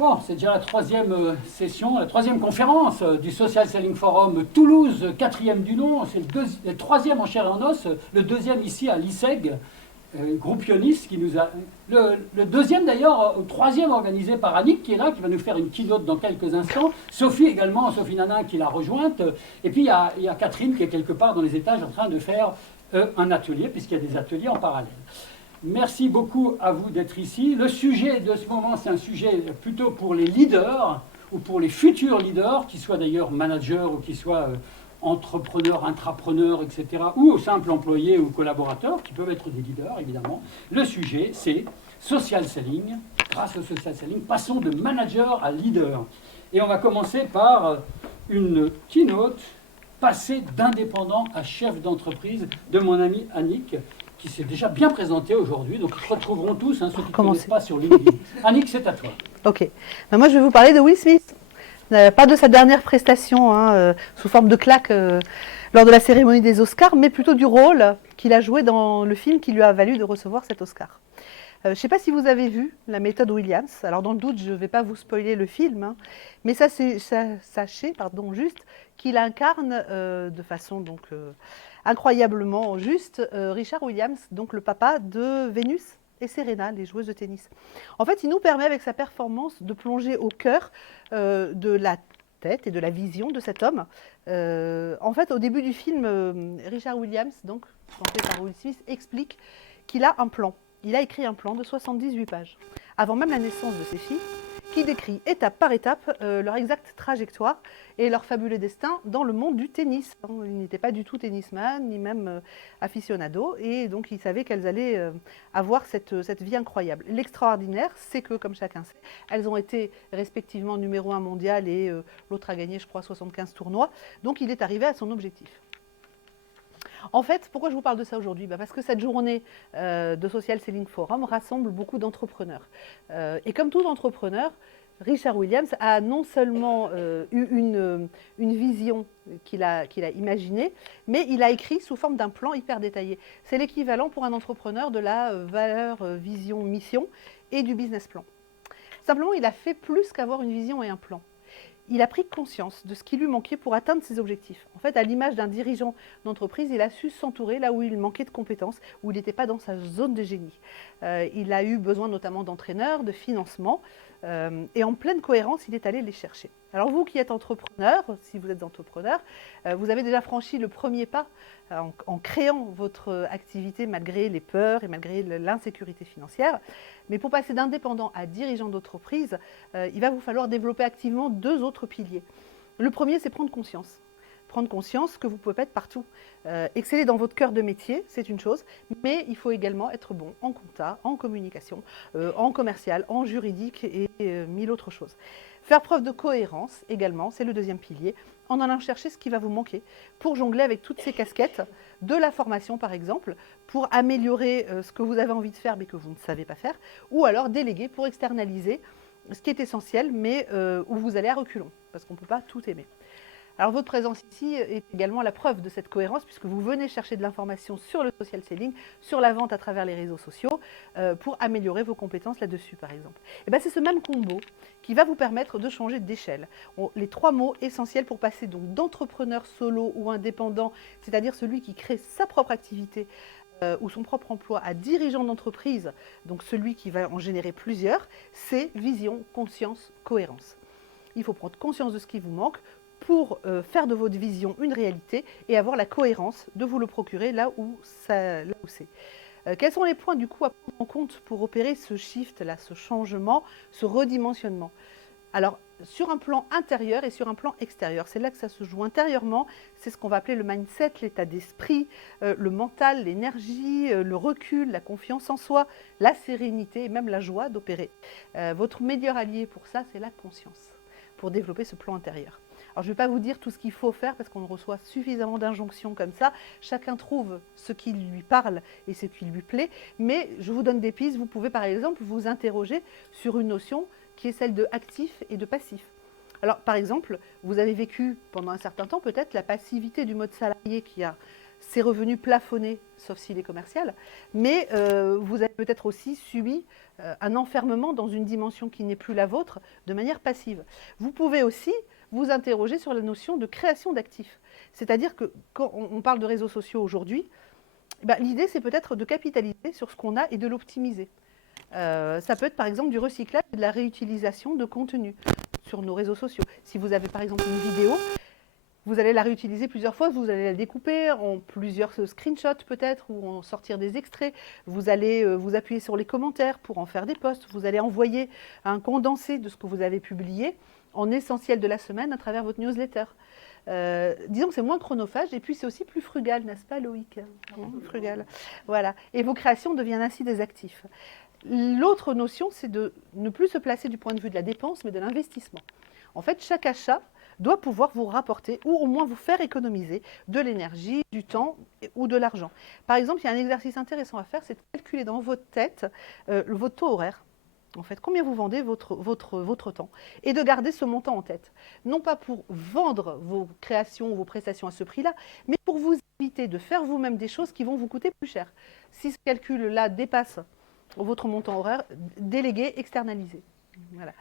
Bon, c'est déjà la troisième session, la troisième conférence du Social Selling Forum Toulouse, quatrième du nom. C'est le troisième en chair et en os, le deuxième ici à l'ISEG, groupe Ionis, qui nous a... Le deuxième d'ailleurs, troisième organisé par Annick, qui est là, qui va nous faire une keynote dans quelques instants. Sophie également, Sophie Nanin qui l'a rejointe. Et puis il y a Catherine qui est quelque part dans les étages en train de faire un atelier, puisqu'il y a des ateliers en parallèle. Merci beaucoup à vous d'être ici. Le sujet de ce moment, c'est un sujet plutôt pour les leaders ou pour les futurs leaders, qui soient d'ailleurs managers ou qui soient entrepreneurs, intrapreneurs, etc., ou simples employés ou collaborateurs, qui peuvent être des leaders, évidemment. Le sujet, c'est social selling. Grâce au social selling, passons de manager à leader. Et on va commencer par une keynote, passer d'indépendant à chef d'entreprise, de mon ami Annick, qui s'est déjà bien présenté aujourd'hui, donc ils se retrouveront tous, hein, ceux qui ne connaissent pas sur LinkedIn. Annick, c'est à toi. Ok. Ben moi, je vais vous parler de Will Smith. Pas de sa dernière prestation, sous forme de claque lors de la cérémonie des Oscars, mais plutôt du rôle qu'il a joué dans le film qui lui a valu de recevoir cet Oscar. Je ne sais pas si vous avez vu La méthode Williams. Alors, dans le doute, je ne vais pas vous spoiler le film, hein, mais sachez juste qu'il incarne de façon donc incroyablement juste Richard Williams, donc le papa de Vénus et Serena, les joueuses de tennis. En fait, il nous permet avec sa performance de plonger au cœur de la tête et de la vision de cet homme. En fait, au début du film, Richard Williams, donc chanté par Will Smith, explique qu'il a un plan. Il a écrit un plan de 78 pages, avant même la naissance de ses filles, qui décrit étape par étape leur exacte trajectoire et leur fabuleux destin dans le monde du tennis. Il n'était pas du tout tennisman, ni même aficionado, et donc il savait qu'elles allaient avoir cette vie incroyable. L'extraordinaire, c'est que, comme chacun sait, elles ont été respectivement numéro 1 mondial et l'autre a gagné, je crois, 75 tournois, donc il est arrivé à son objectif. En fait, pourquoi je vous parle de ça aujourd'hui ? Parce que cette journée de Social Selling Forum rassemble beaucoup d'entrepreneurs. Et comme tout entrepreneur, Richard Williams a non seulement eu une vision qu'il a imaginée, mais il a écrit sous forme d'un plan hyper détaillé. C'est l'équivalent pour un entrepreneur de la valeur, vision, mission et du business plan. Simplement, il a fait plus qu'avoir une vision et un plan. Il a pris conscience de ce qui lui manquait pour atteindre ses objectifs. En fait, à l'image d'un dirigeant d'entreprise, il a su s'entourer là où il manquait de compétences, où il n'était pas dans sa zone de génie. Il a eu besoin notamment d'entraîneurs, de financement, et en pleine cohérence, il est allé les chercher. Alors vous qui êtes entrepreneur, si vous êtes entrepreneur, vous avez déjà franchi le premier pas en créant votre activité malgré les peurs et malgré l'insécurité financière. Mais pour passer d'indépendant à dirigeant d'entreprise, il va vous falloir développer activement 2 autres piliers. Le premier, c'est prendre conscience. Prendre conscience que vous pouvez pas être partout. Exceller dans votre cœur de métier, c'est une chose, mais il faut également être bon en compta, en communication, en commercial, en juridique et 1000 autres choses. Faire preuve de cohérence également, c'est le deuxième pilier, en allant chercher ce qui va vous manquer pour jongler avec toutes ces casquettes, de la formation par exemple, pour améliorer ce que vous avez envie de faire mais que vous ne savez pas faire, ou alors déléguer pour externaliser ce qui est essentiel mais où vous allez à reculons, parce qu'on ne peut pas tout aimer. Alors votre présence ici est également la preuve de cette cohérence puisque vous venez chercher de l'information sur le social selling, sur la vente à travers les réseaux sociaux pour améliorer vos compétences là-dessus par exemple. Et bien c'est ce même combo qui va vous permettre de changer d'échelle. Les 3 mots essentiels pour passer donc d'entrepreneur solo ou indépendant, c'est-à-dire celui qui crée sa propre activité ou son propre emploi, à dirigeant d'entreprise, donc celui qui va en générer plusieurs, c'est vision, conscience, cohérence. Il faut prendre conscience de ce qui vous manque pour faire de votre vision une réalité et avoir la cohérence de vous le procurer là où c'est. Quels sont les points du coup à prendre en compte pour opérer ce shift-là, ce changement, ce redimensionnement ? Alors, sur un plan intérieur et sur un plan extérieur, c'est là que ça se joue intérieurement, c'est ce qu'on va appeler le mindset, l'état d'esprit, le mental, l'énergie, le recul, la confiance en soi, la sérénité et même la joie d'opérer. Votre meilleur allié pour ça, c'est la conscience, pour développer ce plan intérieur. Alors, je ne vais pas vous dire tout ce qu'il faut faire parce qu'on reçoit suffisamment d'injonctions comme ça. Chacun trouve ce qui lui parle et ce qui lui plaît. Mais je vous donne des pistes. Vous pouvez par exemple vous interroger sur une notion qui est celle de actif et de passif. Alors, par exemple, vous avez vécu pendant un certain temps peut-être la passivité du mode salarié qui a ces revenus plafonnés, sauf s'il est commercial, mais vous avez peut-être aussi subi un enfermement dans une dimension qui n'est plus la vôtre de manière passive. Vous pouvez aussi vous interroger sur la notion de création d'actifs. C'est-à-dire que quand on parle de réseaux sociaux aujourd'hui, l'idée c'est peut-être de capitaliser sur ce qu'on a et de l'optimiser. Ça peut être par exemple du recyclage et de la réutilisation de contenu sur nos réseaux sociaux. Si vous avez par exemple une vidéo, vous allez la réutiliser plusieurs fois, vous allez la découper en plusieurs screenshots peut-être, ou en sortir des extraits. Vous allez vous appuyer sur les commentaires pour en faire des posts. Vous allez envoyer un condensé de ce que vous avez publié en essentiel de la semaine à travers votre newsletter. Disons que c'est moins chronophage et puis c'est aussi plus frugal, n'est-ce pas Loïc? Frugal. Voilà. Et vos créations deviennent ainsi des actifs. L'autre notion, c'est de ne plus se placer du point de vue de la dépense, mais de l'investissement. En fait, chaque achat doit pouvoir vous rapporter ou au moins vous faire économiser de l'énergie, du temps ou de l'argent. Par exemple, il y a un exercice intéressant à faire, c'est de calculer dans votre tête votre taux horaire. En fait, combien vous vendez votre temps et de garder ce montant en tête. Non pas pour vendre vos créations ou vos prestations à ce prix-là, mais pour vous éviter de faire vous-même des choses qui vont vous coûter plus cher. Si ce calcul-là dépasse votre montant horaire, déléguez, externalisez. Voilà.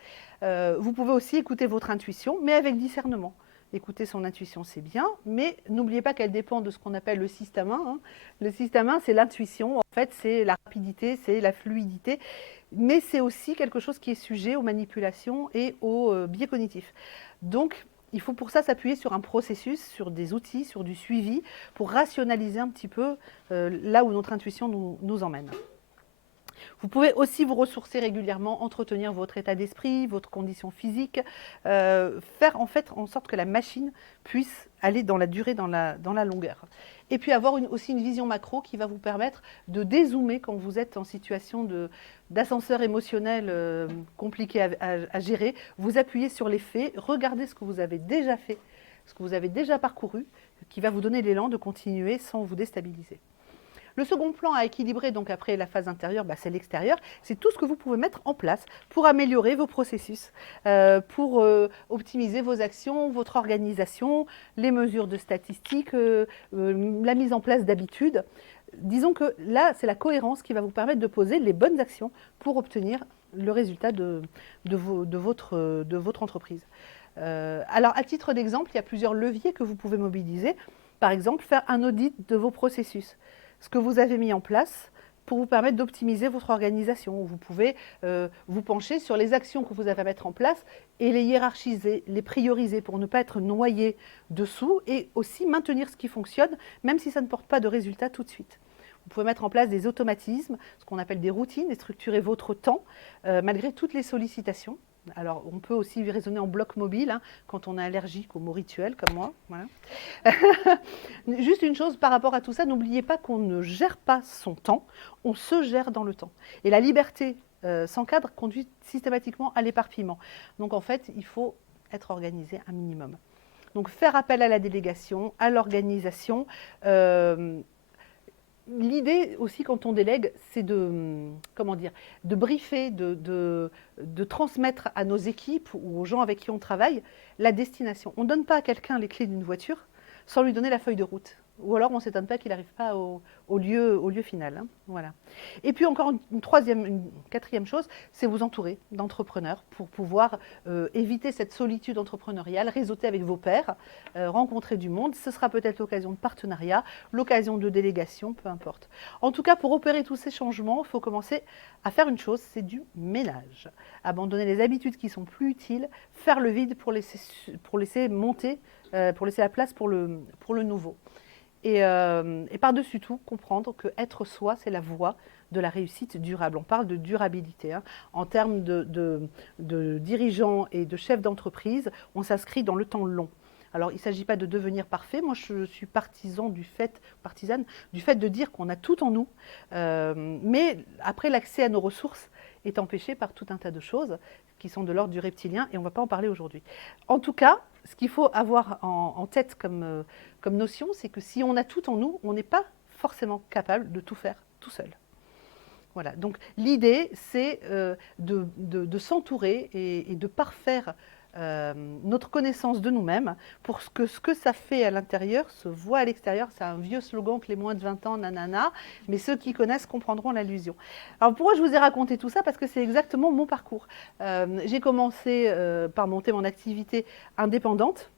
Vous pouvez aussi écouter votre intuition, mais avec discernement. Écouter son intuition, c'est bien, mais n'oubliez pas qu'elle dépend de ce qu'on appelle le système 1. Le système 1, c'est l'intuition, en fait, c'est la rapidité, c'est la fluidité, mais c'est aussi quelque chose qui est sujet aux manipulations et aux biais cognitifs. Donc, il faut pour ça s'appuyer sur un processus, sur des outils, sur du suivi, pour rationaliser un petit peu là où notre intuition nous emmène. Vous pouvez aussi vous ressourcer régulièrement, entretenir votre état d'esprit, votre condition physique, faire en fait en sorte que la machine puisse aller dans la durée, dans la longueur. Et puis avoir aussi une vision macro qui va vous permettre de dézoomer quand vous êtes en situation d'ascenseur émotionnel compliqué à gérer. Vous appuyez sur les faits, regardez ce que vous avez déjà fait, ce que vous avez déjà parcouru, qui va vous donner l'élan de continuer sans vous déstabiliser. Le second plan à équilibrer, donc après la phase intérieure, c'est l'extérieur. C'est tout ce que vous pouvez mettre en place pour améliorer vos processus, pour optimiser vos actions, votre organisation, les mesures de statistiques, la mise en place d'habitudes. Disons que là, c'est la cohérence qui va vous permettre de poser les bonnes actions pour obtenir le résultat de votre entreprise. Alors, à titre d'exemple, il y a plusieurs leviers que vous pouvez mobiliser. Par exemple, faire un audit de vos processus. Ce que vous avez mis en place pour vous permettre d'optimiser votre organisation. Vous pouvez vous pencher sur les actions que vous avez à mettre en place et les hiérarchiser, les prioriser pour ne pas être noyé dessous et aussi maintenir ce qui fonctionne, même si ça ne porte pas de résultats tout de suite. Vous pouvez mettre en place des automatismes, ce qu'on appelle des routines, et structurer votre temps malgré toutes les sollicitations. Alors, on peut aussi raisonner en bloc mobile quand on est allergique aux mots rituels, comme moi. Voilà. Juste une chose par rapport à tout ça, n'oubliez pas qu'on ne gère pas son temps, on se gère dans le temps. Et la liberté sans cadre conduit systématiquement à l'éparpillement. Donc, en fait, il faut être organisé un minimum. Donc, faire appel à la délégation, à l'organisation. L'idée aussi, quand on délègue, c'est de briefer, de transmettre à nos équipes ou aux gens avec qui on travaille la destination. On ne donne pas à quelqu'un les clés d'une voiture sans lui donner la feuille de route. Ou alors on ne s'étonne pas qu'il n'arrive pas au lieu final. Voilà. Et puis encore une quatrième chose, c'est vous entourer d'entrepreneurs pour pouvoir éviter cette solitude entrepreneuriale, réseauter avec vos pairs, rencontrer du monde. Ce sera peut-être l'occasion de partenariat, l'occasion de délégation, peu importe. En tout cas, pour opérer tous ces changements, il faut commencer à faire une chose, c'est du ménage. Abandonner les habitudes qui sont plus utiles, faire le vide pour laisser monter, pour laisser la place pour le nouveau. Et par-dessus tout, comprendre que être soi, c'est la voie de la réussite durable. On parle de durabilité. En termes de dirigeants et de chefs d'entreprise, on s'inscrit dans le temps long. Alors, il ne s'agit pas de devenir parfait. Moi, je suis partisane du fait de dire qu'on a tout en nous. Mais après, l'accès à nos ressources est empêché par tout un tas de choses qui sont de l'ordre du reptilien, et on ne va pas en parler aujourd'hui. En tout cas, ce qu'il faut avoir en tête comme notion, c'est que si on a tout en nous, on n'est pas forcément capable de tout faire tout seul. Voilà, donc l'idée, c'est de s'entourer et de parfaire notre connaissance de nous-mêmes pour ce que ça fait à l'intérieur se voit à l'extérieur. C'est un vieux slogan que les moins de 20 ans, nanana, mais ceux qui connaissent comprendront l'allusion. Alors pourquoi je vous ai raconté tout ça? Parce que c'est exactement mon parcours. J'ai commencé par monter mon activité indépendante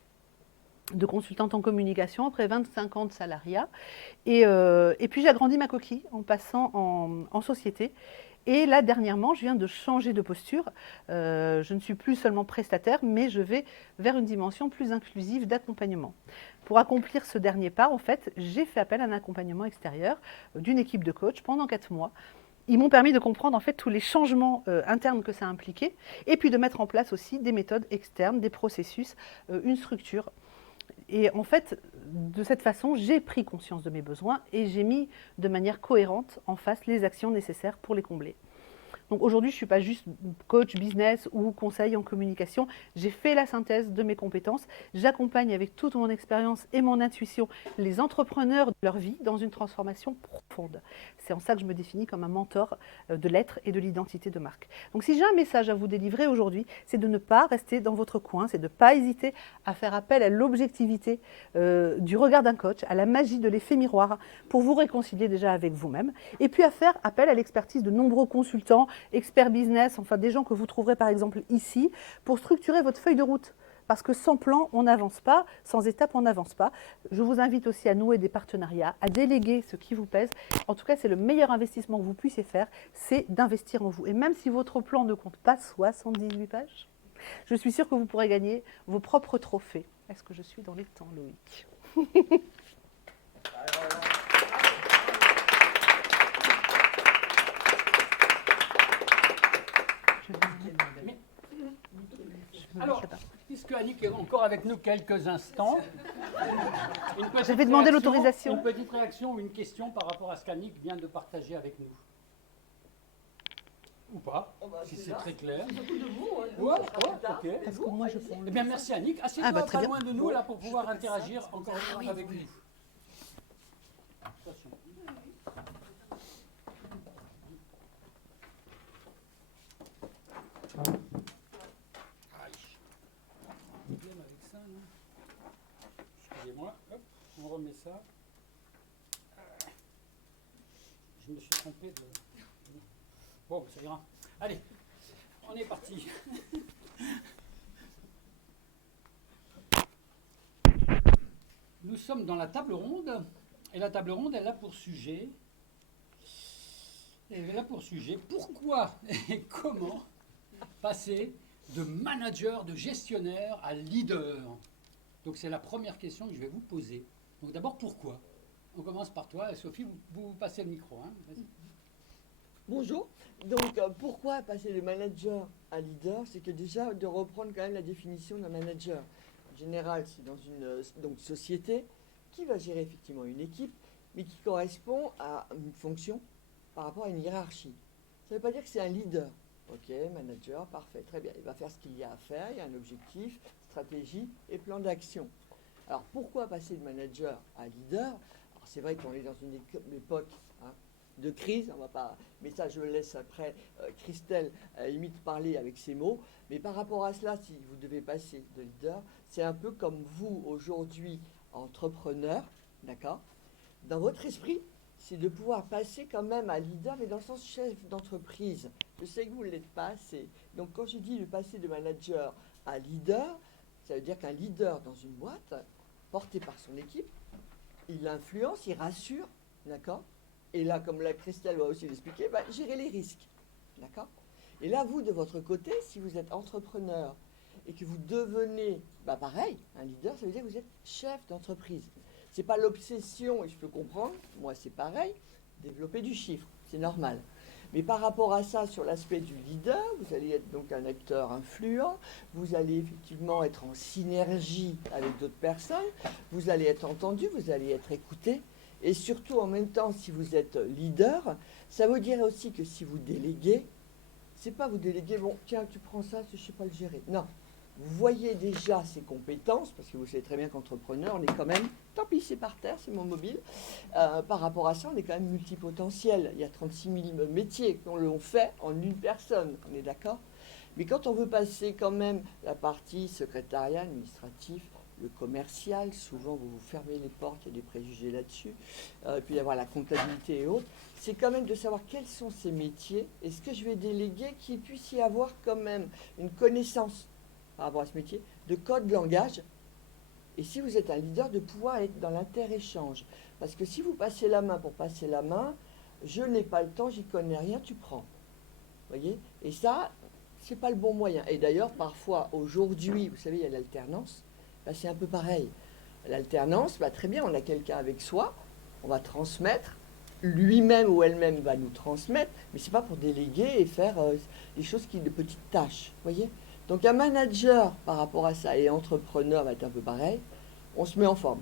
de consultante en communication après 25 ans de salariat. Et puis j'ai agrandi ma coquille en passant en société. Et là, dernièrement, je viens de changer de posture. Je ne suis plus seulement prestataire, mais je vais vers une dimension plus inclusive d'accompagnement. Pour accomplir ce dernier pas, en fait, j'ai fait appel à un accompagnement extérieur d'une équipe de coach pendant 4 mois. Ils m'ont permis de comprendre en fait tous les changements internes que ça impliquait et puis de mettre en place aussi des méthodes externes, des processus, une structure. Et en fait, de cette façon, j'ai pris conscience de mes besoins et j'ai mis de manière cohérente en face les actions nécessaires pour les combler. Donc aujourd'hui, je ne suis pas juste coach business ou conseil en communication. J'ai fait la synthèse de mes compétences. J'accompagne avec toute mon expérience et mon intuition les entrepreneurs de leur vie dans une transformation profonde. C'est en ça que je me définis comme un mentor de l'être et de l'identité de marque. Donc si j'ai un message à vous délivrer aujourd'hui, c'est de ne pas rester dans votre coin, c'est de ne pas hésiter à faire appel à l'objectivité du regard d'un coach, à la magie de l'effet miroir pour vous réconcilier déjà avec vous-même et puis à faire appel à l'expertise de nombreux consultants, experts business, enfin des gens que vous trouverez par exemple ici, pour structurer votre feuille de route. Parce que sans plan, on n'avance pas, sans étape, on n'avance pas. Je vous invite aussi à nouer des partenariats, à déléguer ce qui vous pèse. En tout cas, c'est le meilleur investissement que vous puissiez faire, c'est d'investir en vous. Et même si votre plan ne compte pas 78 pages, je suis sûre que vous pourrez gagner vos propres trophées. Est-ce que je suis dans les temps, Loïc? Alors, puisque Annick est encore avec nous quelques instants, je vais demander l'autorisation. Une petite réaction ou une question par rapport à ce qu'Annick vient de partager avec nous. Ou pas, si c'est très clair. Ok. Parce que moi, je prends Eh bien, merci Annick. Assieds-toi très pas bien. loin de nous là pour pouvoir interagir encore une fois avec nous. Attention. Problème avec ça, non? Excusez-moi, hop, on remet ça. Je me suis trompé de... Bon, ça ira. Allez, on est parti. Nous sommes dans la table ronde, et la table ronde, elle a pour sujet... pourquoi et comment passer de manager, de gestionnaire à leader. Donc c'est la première question que je vais vous poser. Donc d'abord, pourquoi? On commence par toi, Sophie, vous passez le micro. Hein. Vas-y. Bonjour. Donc pourquoi passer de manager à leader? C'est que déjà de reprendre quand même la définition d'un manager. En général, c'est dans une société qui va gérer effectivement une équipe, mais qui correspond à une fonction par rapport à une hiérarchie. Ça ne veut pas dire que c'est un leader. Ok, manager, parfait, très bien. Il va faire ce qu'il y a à faire, il y a un objectif, stratégie et plan d'action. Alors pourquoi passer de manager à leader? Alors c'est vrai qu'on est dans une époque de crise, on va pas, mais ça je laisse après Christelle à la limite parler avec ses mots. Mais par rapport à cela, si vous devez passer de leader, c'est un peu comme vous aujourd'hui, entrepreneur, d'accord? Dans votre esprit, c'est de pouvoir passer quand même à leader, mais dans le sens chef d'entreprise. Je sais que vous ne l'êtes pas assez. Donc quand je dis de passer de manager à leader, ça veut dire qu'un leader dans une boîte, porté par son équipe, il influence, il rassure, d'accord? Et là, comme la Christelle va aussi l'expliquer, gérer les risques, d'accord? Et là, vous, de votre côté, si vous êtes entrepreneur et que vous devenez, pareil, un leader, ça veut dire que vous êtes chef d'entreprise. C'est pas l'obsession, et je peux comprendre, moi c'est pareil, développer du chiffre, c'est normal. Mais par rapport à ça, sur l'aspect du leader, vous allez être donc un acteur influent, vous allez effectivement être en synergie avec d'autres personnes, vous allez être entendu, vous allez être écouté, et surtout en même temps, si vous êtes leader, ça veut dire aussi que si vous déléguez, c'est pas vous déléguer, bon tiens tu prends ça, je sais pas le gérer. Non, vous voyez déjà ses compétences, parce que vous savez très bien qu'entrepreneur, on est quand même, tant pis c'est par terre, c'est mon mobile, par rapport à ça, on est quand même multipotentiel. Il y a 36 000 métiers qu'on l'on fait en une personne, on est d'accord? Mais quand on veut passer quand même la partie secrétariat, administratif, le commercial, souvent vous vous fermez les portes, il y a des préjugés là-dessus, puis avoir la comptabilité et autres, c'est quand même de savoir quels sont ces métiers, et ce que je vais déléguer, qu'il puisse y avoir quand même une connaissance par rapport à ce métier, de code langage, et si vous êtes un leader, de pouvoir être dans l'inter-échange. Parce que si vous passez la main pour passer la main, je n'ai pas le temps, j'y connais rien, tu prends. Vous voyez? Et ça, c'est pas le bon moyen. Et d'ailleurs, parfois, aujourd'hui, vous savez, il y a l'alternance, bah, c'est un peu pareil. L'alternance, bah, très bien, on a quelqu'un avec soi, on va transmettre, lui-même ou elle-même va nous transmettre, mais c'est pas pour déléguer et faire des choses de petites tâches, vous voyez? Donc un manager par rapport à ça et entrepreneur va être un peu pareil, on se met en forme.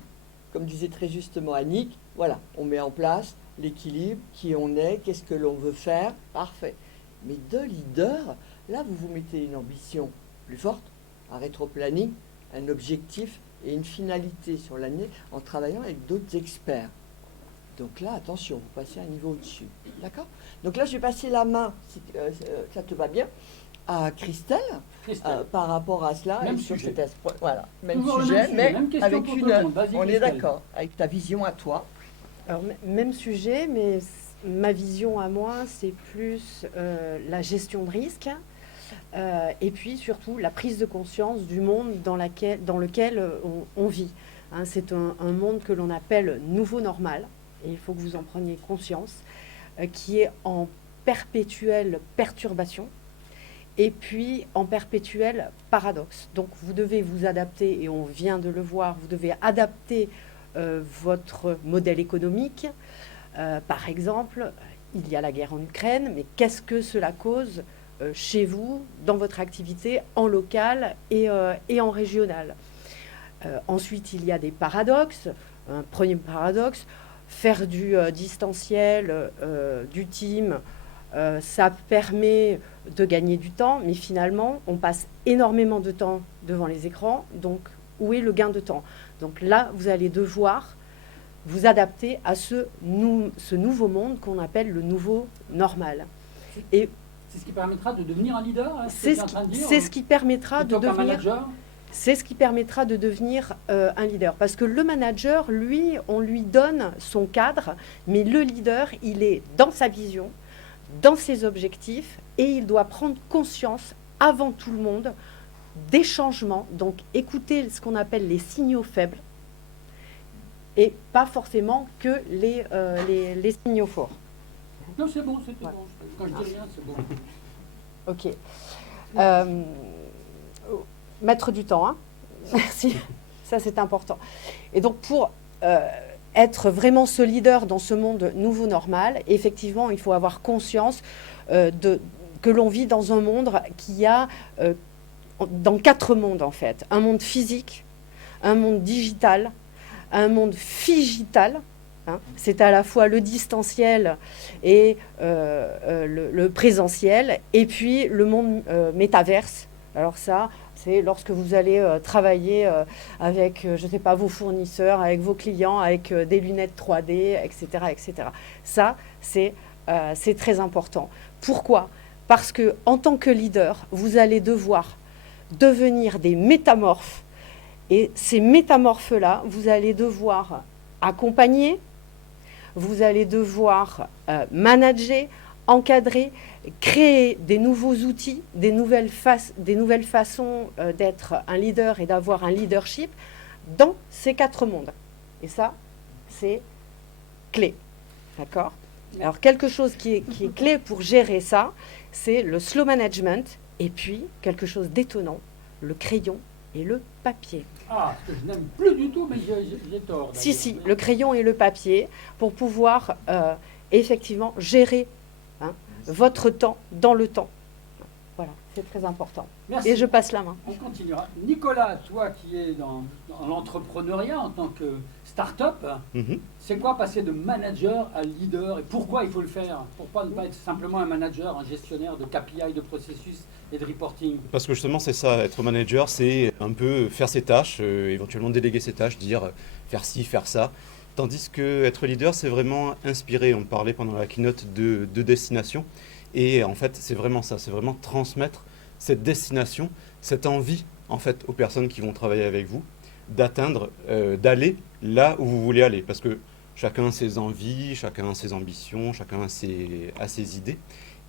Comme disait très justement Annick, voilà, on met en place l'équilibre, qui on est, qu'est-ce que l'on veut faire, parfait. Mais de leader, là vous vous mettez une ambition plus forte, un rétro-planning, un objectif et une finalité sur l'année en travaillant avec d'autres experts. Donc là, attention, vous passez à un niveau au-dessus. D'accord? Donc là, je vais passer la main, si ça te va bien, à Christelle, par rapport à cela. Même et sur sujet. cet aspect, voilà, même Toujours le sujet, même mais même question avec pour une. tout le monde. Vas-y, On est Christelle. d'accord, avec ta vision à toi. Alors, même sujet, mais ma vision à moi, c'est plus la gestion de risque et puis surtout la prise de conscience du monde dans lequel on vit. Hein, c'est un monde que l'on appelle nouveau normal, et il faut que vous en preniez conscience, qui est en perpétuelle perturbation et puis en perpétuel paradoxe. Donc vous devez vous adapter, et on vient de le voir, vous devez adapter votre modèle économique. Par exemple, il y a la guerre en Ukraine, mais qu'est-ce que cela cause chez vous, dans votre activité, en local et en régional? Ensuite, il y a des paradoxes. Un premier paradoxe, faire du distanciel, du team, ça permet de gagner du temps, mais finalement, on passe énormément de temps devant les écrans. Donc, où est le gain de temps? Donc là, vous allez devoir vous adapter à ce nouveau monde qu'on appelle le nouveau normal. Et C'est ce qui permettra de devenir un leader, hein, c'est ce qui permettra de devenir... manager. C'est ce qui permettra de devenir un leader. Parce que le manager, lui, on lui donne son cadre, mais le leader, il est dans sa vision, dans ses objectifs, et il doit prendre conscience, avant tout le monde, des changements. Donc, écouter ce qu'on appelle les signaux faibles, et pas forcément que les signaux forts. Non, c'est bon, c'était Ouais. bon. Quand je dis rien, c'est bon. Ok. Mettre du temps, hein. Merci. Ça, c'est important. Et donc, pour être vraiment ce leader dans ce monde nouveau normal, effectivement, il faut avoir conscience que l'on vit dans un monde qui a, dans 4 mondes en fait. Un monde physique, un monde digital, un monde figital. Hein. C'est à la fois le distanciel et le présentiel, et puis le monde métaverse. Alors ça, c'est lorsque vous allez travailler avec, je ne sais pas, vos fournisseurs, avec vos clients, avec des lunettes 3D, etc., etc. Ça, c'est très important. Pourquoi? Parce qu'en tant que leader, vous allez devoir devenir des métamorphes. Et ces métamorphes-là, vous allez devoir accompagner, vous allez devoir manager, encadrer, créer des nouveaux outils, des nouvelles façons d'être un leader et d'avoir un leadership dans ces 4 mondes. Et ça, c'est clé. D'accord? Alors, quelque chose qui est clé pour gérer ça, c'est le slow management, et puis, quelque chose d'étonnant, le crayon et le papier. Ah, ce que je n'aime plus du tout, mais j'ai tort. Si, le crayon et le papier, pour pouvoir effectivement gérer votre temps dans le temps. Voilà, c'est très important. Merci. Et je passe la main. On continuera. Nicolas, toi qui es dans l'entrepreneuriat en tant que start-up, c'est quoi passer de manager à leader et pourquoi il faut le faire? Pourquoi ne pas être simplement un manager, un gestionnaire de KPI, de processus et de reporting? Parce que justement, c'est ça, être manager, c'est un peu faire ses tâches, éventuellement déléguer ses tâches, dire faire ci, faire ça. Tandis que être leader, c'est vraiment inspirer. On parlait pendant la keynote de destination. Et en fait, c'est vraiment ça, c'est vraiment transmettre cette destination, cette envie en fait aux personnes qui vont travailler avec vous, d'atteindre, d'aller là où vous voulez aller. Parce que chacun a ses envies, chacun a ses ambitions, chacun a ses idées.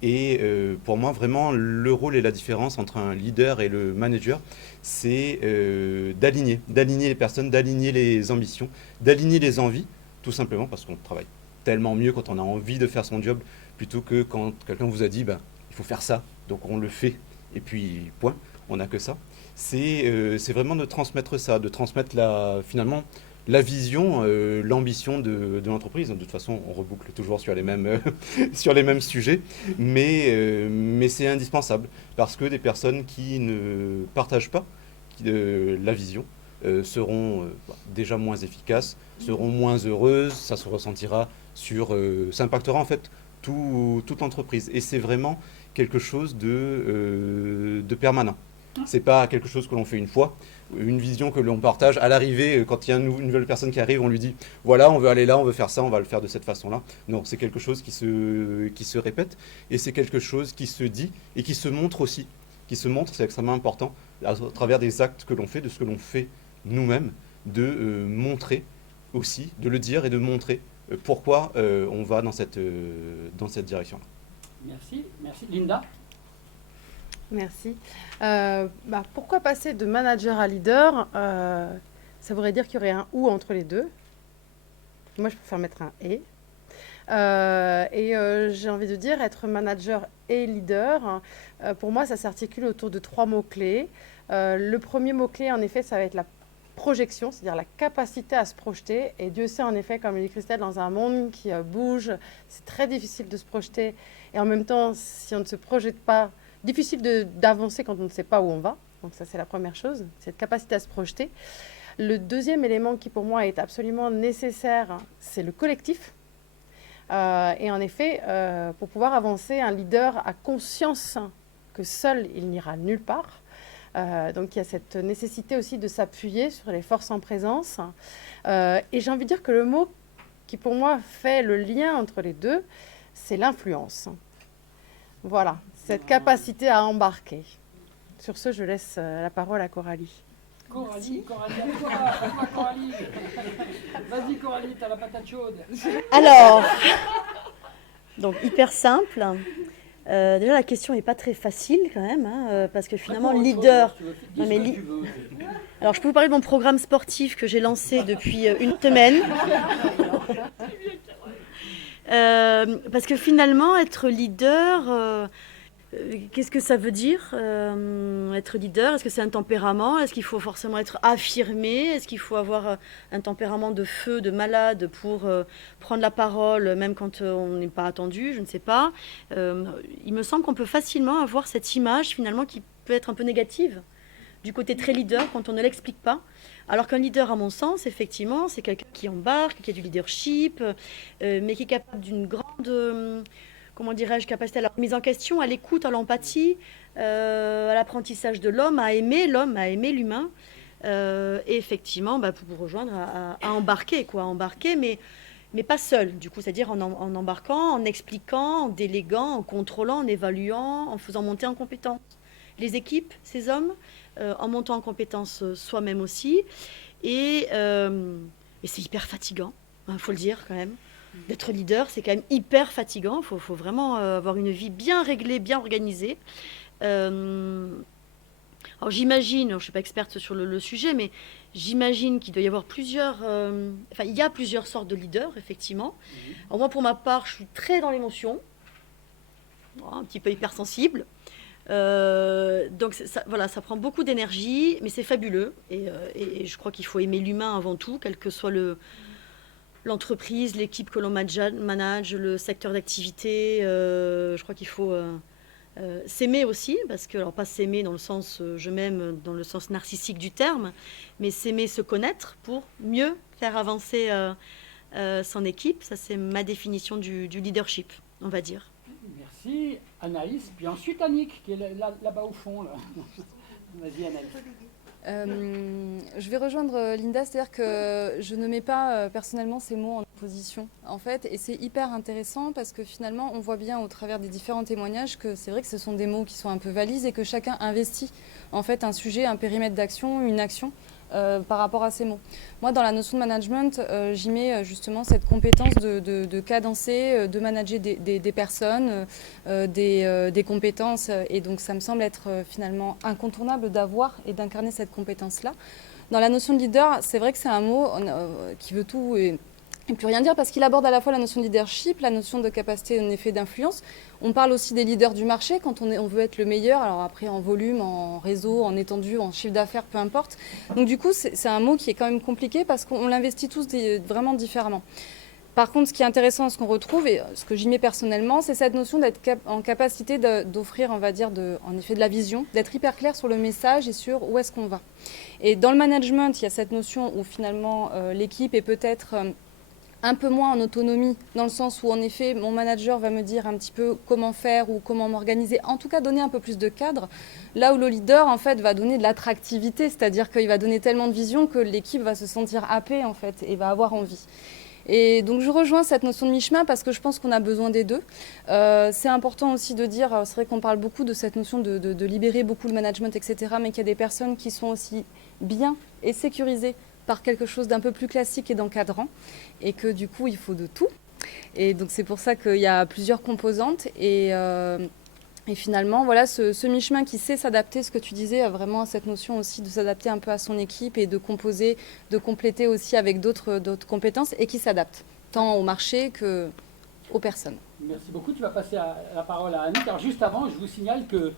Et pour moi, vraiment, le rôle et la différence entre un leader et le manager, c'est d'aligner les personnes, d'aligner les ambitions, d'aligner les envies, tout simplement parce qu'on travaille tellement mieux quand on a envie de faire son job, plutôt que quand quelqu'un vous a dit il faut faire ça, donc on le fait, et puis point, on n'a que ça. C'est vraiment de transmettre ça, de transmettre finalement la vision, l'ambition de l'entreprise. De toute façon, on reboucle toujours sur les mêmes, sur les mêmes sujets, mais c'est indispensable, parce que des personnes qui ne partagent pas la vision seront déjà moins efficaces, seront moins heureuses, ça se ressentira ça impactera en fait toute l'entreprise. Et c'est vraiment quelque chose de permanent. C'est pas quelque chose que l'on fait une fois, une vision que l'on partage. À l'arrivée, quand il y a une nouvelle personne qui arrive, on lui dit voilà, on veut aller là, on veut faire ça, on va le faire de cette façon-là. Non, c'est quelque chose qui se répète, et c'est quelque chose qui se dit et qui se montre aussi. Qui se montre, c'est extrêmement important, à travers des actes que l'on fait, de ce que l'on fait nous-mêmes, de montrer aussi, de le dire et de montrer pourquoi on va dans cette direction-là. Merci. Merci. Linda? Merci. Pourquoi passer de manager à leader? Ça voudrait dire qu'il y aurait un ou entre les deux. Moi, je préfère mettre un et. J'ai envie de dire, être manager et leader, pour moi, ça s'articule autour de 3 mots-clés. Le premier mot-clé, en effet, ça va être la projection, c'est-à-dire la capacité à se projeter. Et Dieu sait, en effet, comme le dit Christelle, dans un monde qui bouge, c'est très difficile de se projeter. Et en même temps, si on ne se projette pas, difficile d'avancer quand on ne sait pas où on va. Donc ça, c'est la première chose, cette capacité à se projeter. Le deuxième élément qui, pour moi, est absolument nécessaire, c'est le collectif. Et en effet, pour pouvoir avancer, un leader a conscience que seul, il n'ira nulle part. Donc il y a cette nécessité aussi de s'appuyer sur les forces en présence. Et j'ai envie de dire que le mot qui pour moi fait le lien entre les deux, c'est l'influence. Voilà, cette capacité à embarquer. Sur ce, je laisse la parole à Coralie. Coralie, Coralie. Vas-y Coralie, t'as la patate chaude. Alors, donc hyper simple. Déjà, la question n'est pas très facile quand même, parce que finalement, leader. Non, mais alors, je peux vous parler de mon programme sportif que j'ai lancé depuis une semaine. Parce que finalement, être leader, qu'est-ce que ça veut dire être leader? Est-ce que c'est un tempérament? Est-ce qu'il faut forcément être affirmé? Est-ce qu'il faut avoir un tempérament de feu, de malade pour prendre la parole, même quand on n'est pas attendu? Je ne sais pas. Il me semble qu'on peut facilement avoir cette image finalement qui peut être un peu négative du côté très leader quand on ne l'explique pas. Alors qu'un leader, à mon sens, effectivement, c'est quelqu'un qui embarque, qui a du leadership, mais qui est capable d'une grande... comment dirais-je, capacité à la mise en question, à l'écoute, à l'empathie, à l'apprentissage de l'homme, à aimer l'humain, et effectivement, pour vous rejoindre, à embarquer, mais pas seul, du coup, c'est-à-dire en embarquant, en expliquant, en déléguant, en contrôlant, en évaluant, en faisant monter en compétence les équipes, ces hommes, en montant en compétence soi-même aussi, et c'est hyper fatigant, faut le dire quand même. D'être leader, c'est quand même hyper fatigant. Il faut vraiment avoir une vie bien réglée, bien organisée. Alors j'imagine, je ne suis pas experte sur le sujet, mais j'imagine qu'il doit y avoir il y a plusieurs sortes de leaders, effectivement. Alors moi, pour ma part, je suis très dans l'émotion, un petit peu hypersensible. Donc ça prend beaucoup d'énergie, mais c'est fabuleux. Et je crois qu'il faut aimer l'humain avant tout, quel que soit l'entreprise, l'équipe que l'on manage, le secteur d'activité. Je crois qu'il faut S'aimer aussi, parce que, alors pas s'aimer dans le sens je m'aime, dans le sens narcissique du terme, mais s'aimer, se connaître pour mieux faire avancer son équipe. Ça, c'est ma définition du leadership, on va dire. Merci Anaïs, puis ensuite Annick, qui est là-bas au fond. Là. Vas-y Anaïs. Je vais rejoindre Linda, c'est-à-dire que je ne mets pas personnellement ces mots en opposition, en fait, et c'est hyper intéressant parce que finalement, on voit bien au travers des différents témoignages que c'est vrai que ce sont des mots qui sont un peu valises et que chacun investit en fait un sujet, un périmètre d'action, une action par rapport à ces mots. Moi, dans la notion de management, j'y mets justement cette compétence de cadencer, de manager des personnes, des compétences. Et donc, ça me semble être finalement incontournable d'avoir et d'incarner cette compétence-là. Dans la notion de leader, c'est vrai que c'est un mot qui veut tout et plus rien dire parce qu'il aborde à la fois la notion de leadership, la notion de capacité en effet d'influence. On parle aussi des leaders du marché quand on veut être le meilleur, alors après en volume, en réseau, en étendue, en chiffre d'affaires, peu importe. Donc du coup, c'est un mot qui est quand même compliqué parce qu'on l'investit tous vraiment différemment. Par contre, ce qui est intéressant, ce qu'on retrouve, et ce que j'y mets personnellement, c'est cette notion d'être en capacité d'offrir, on va dire, en effet de la vision, d'être hyper clair sur le message et sur où est-ce qu'on va. Et dans le management, il y a cette notion où finalement l'équipe est peut-être un peu moins en autonomie, dans le sens où en effet mon manager va me dire un petit peu comment faire ou comment m'organiser, en tout cas donner un peu plus de cadre, là où le leader en fait va donner de l'attractivité, c'est-à-dire qu'il va donner tellement de vision que l'équipe va se sentir happée en fait et va avoir envie. Et donc je rejoins cette notion de mi-chemin parce que je pense qu'on a besoin des deux. C'est important aussi de dire, c'est vrai qu'on parle beaucoup de cette notion de libérer beaucoup le management, etc., mais qu'il y a des personnes qui sont aussi bien et sécurisées par quelque chose d'un peu plus classique et d'encadrant, et que du coup il faut de tout. Et donc c'est pour ça qu'il y a plusieurs composantes et finalement voilà ce mi-chemin qui sait s'adapter, ce que tu disais, vraiment cette notion aussi de s'adapter un peu à son équipe et de composer, de compléter aussi avec d'autres compétences et qui s'adapte tant au marché qu'aux personnes. Merci beaucoup. Tu vas passer la parole à Annick. Alors juste avant, je vous signale que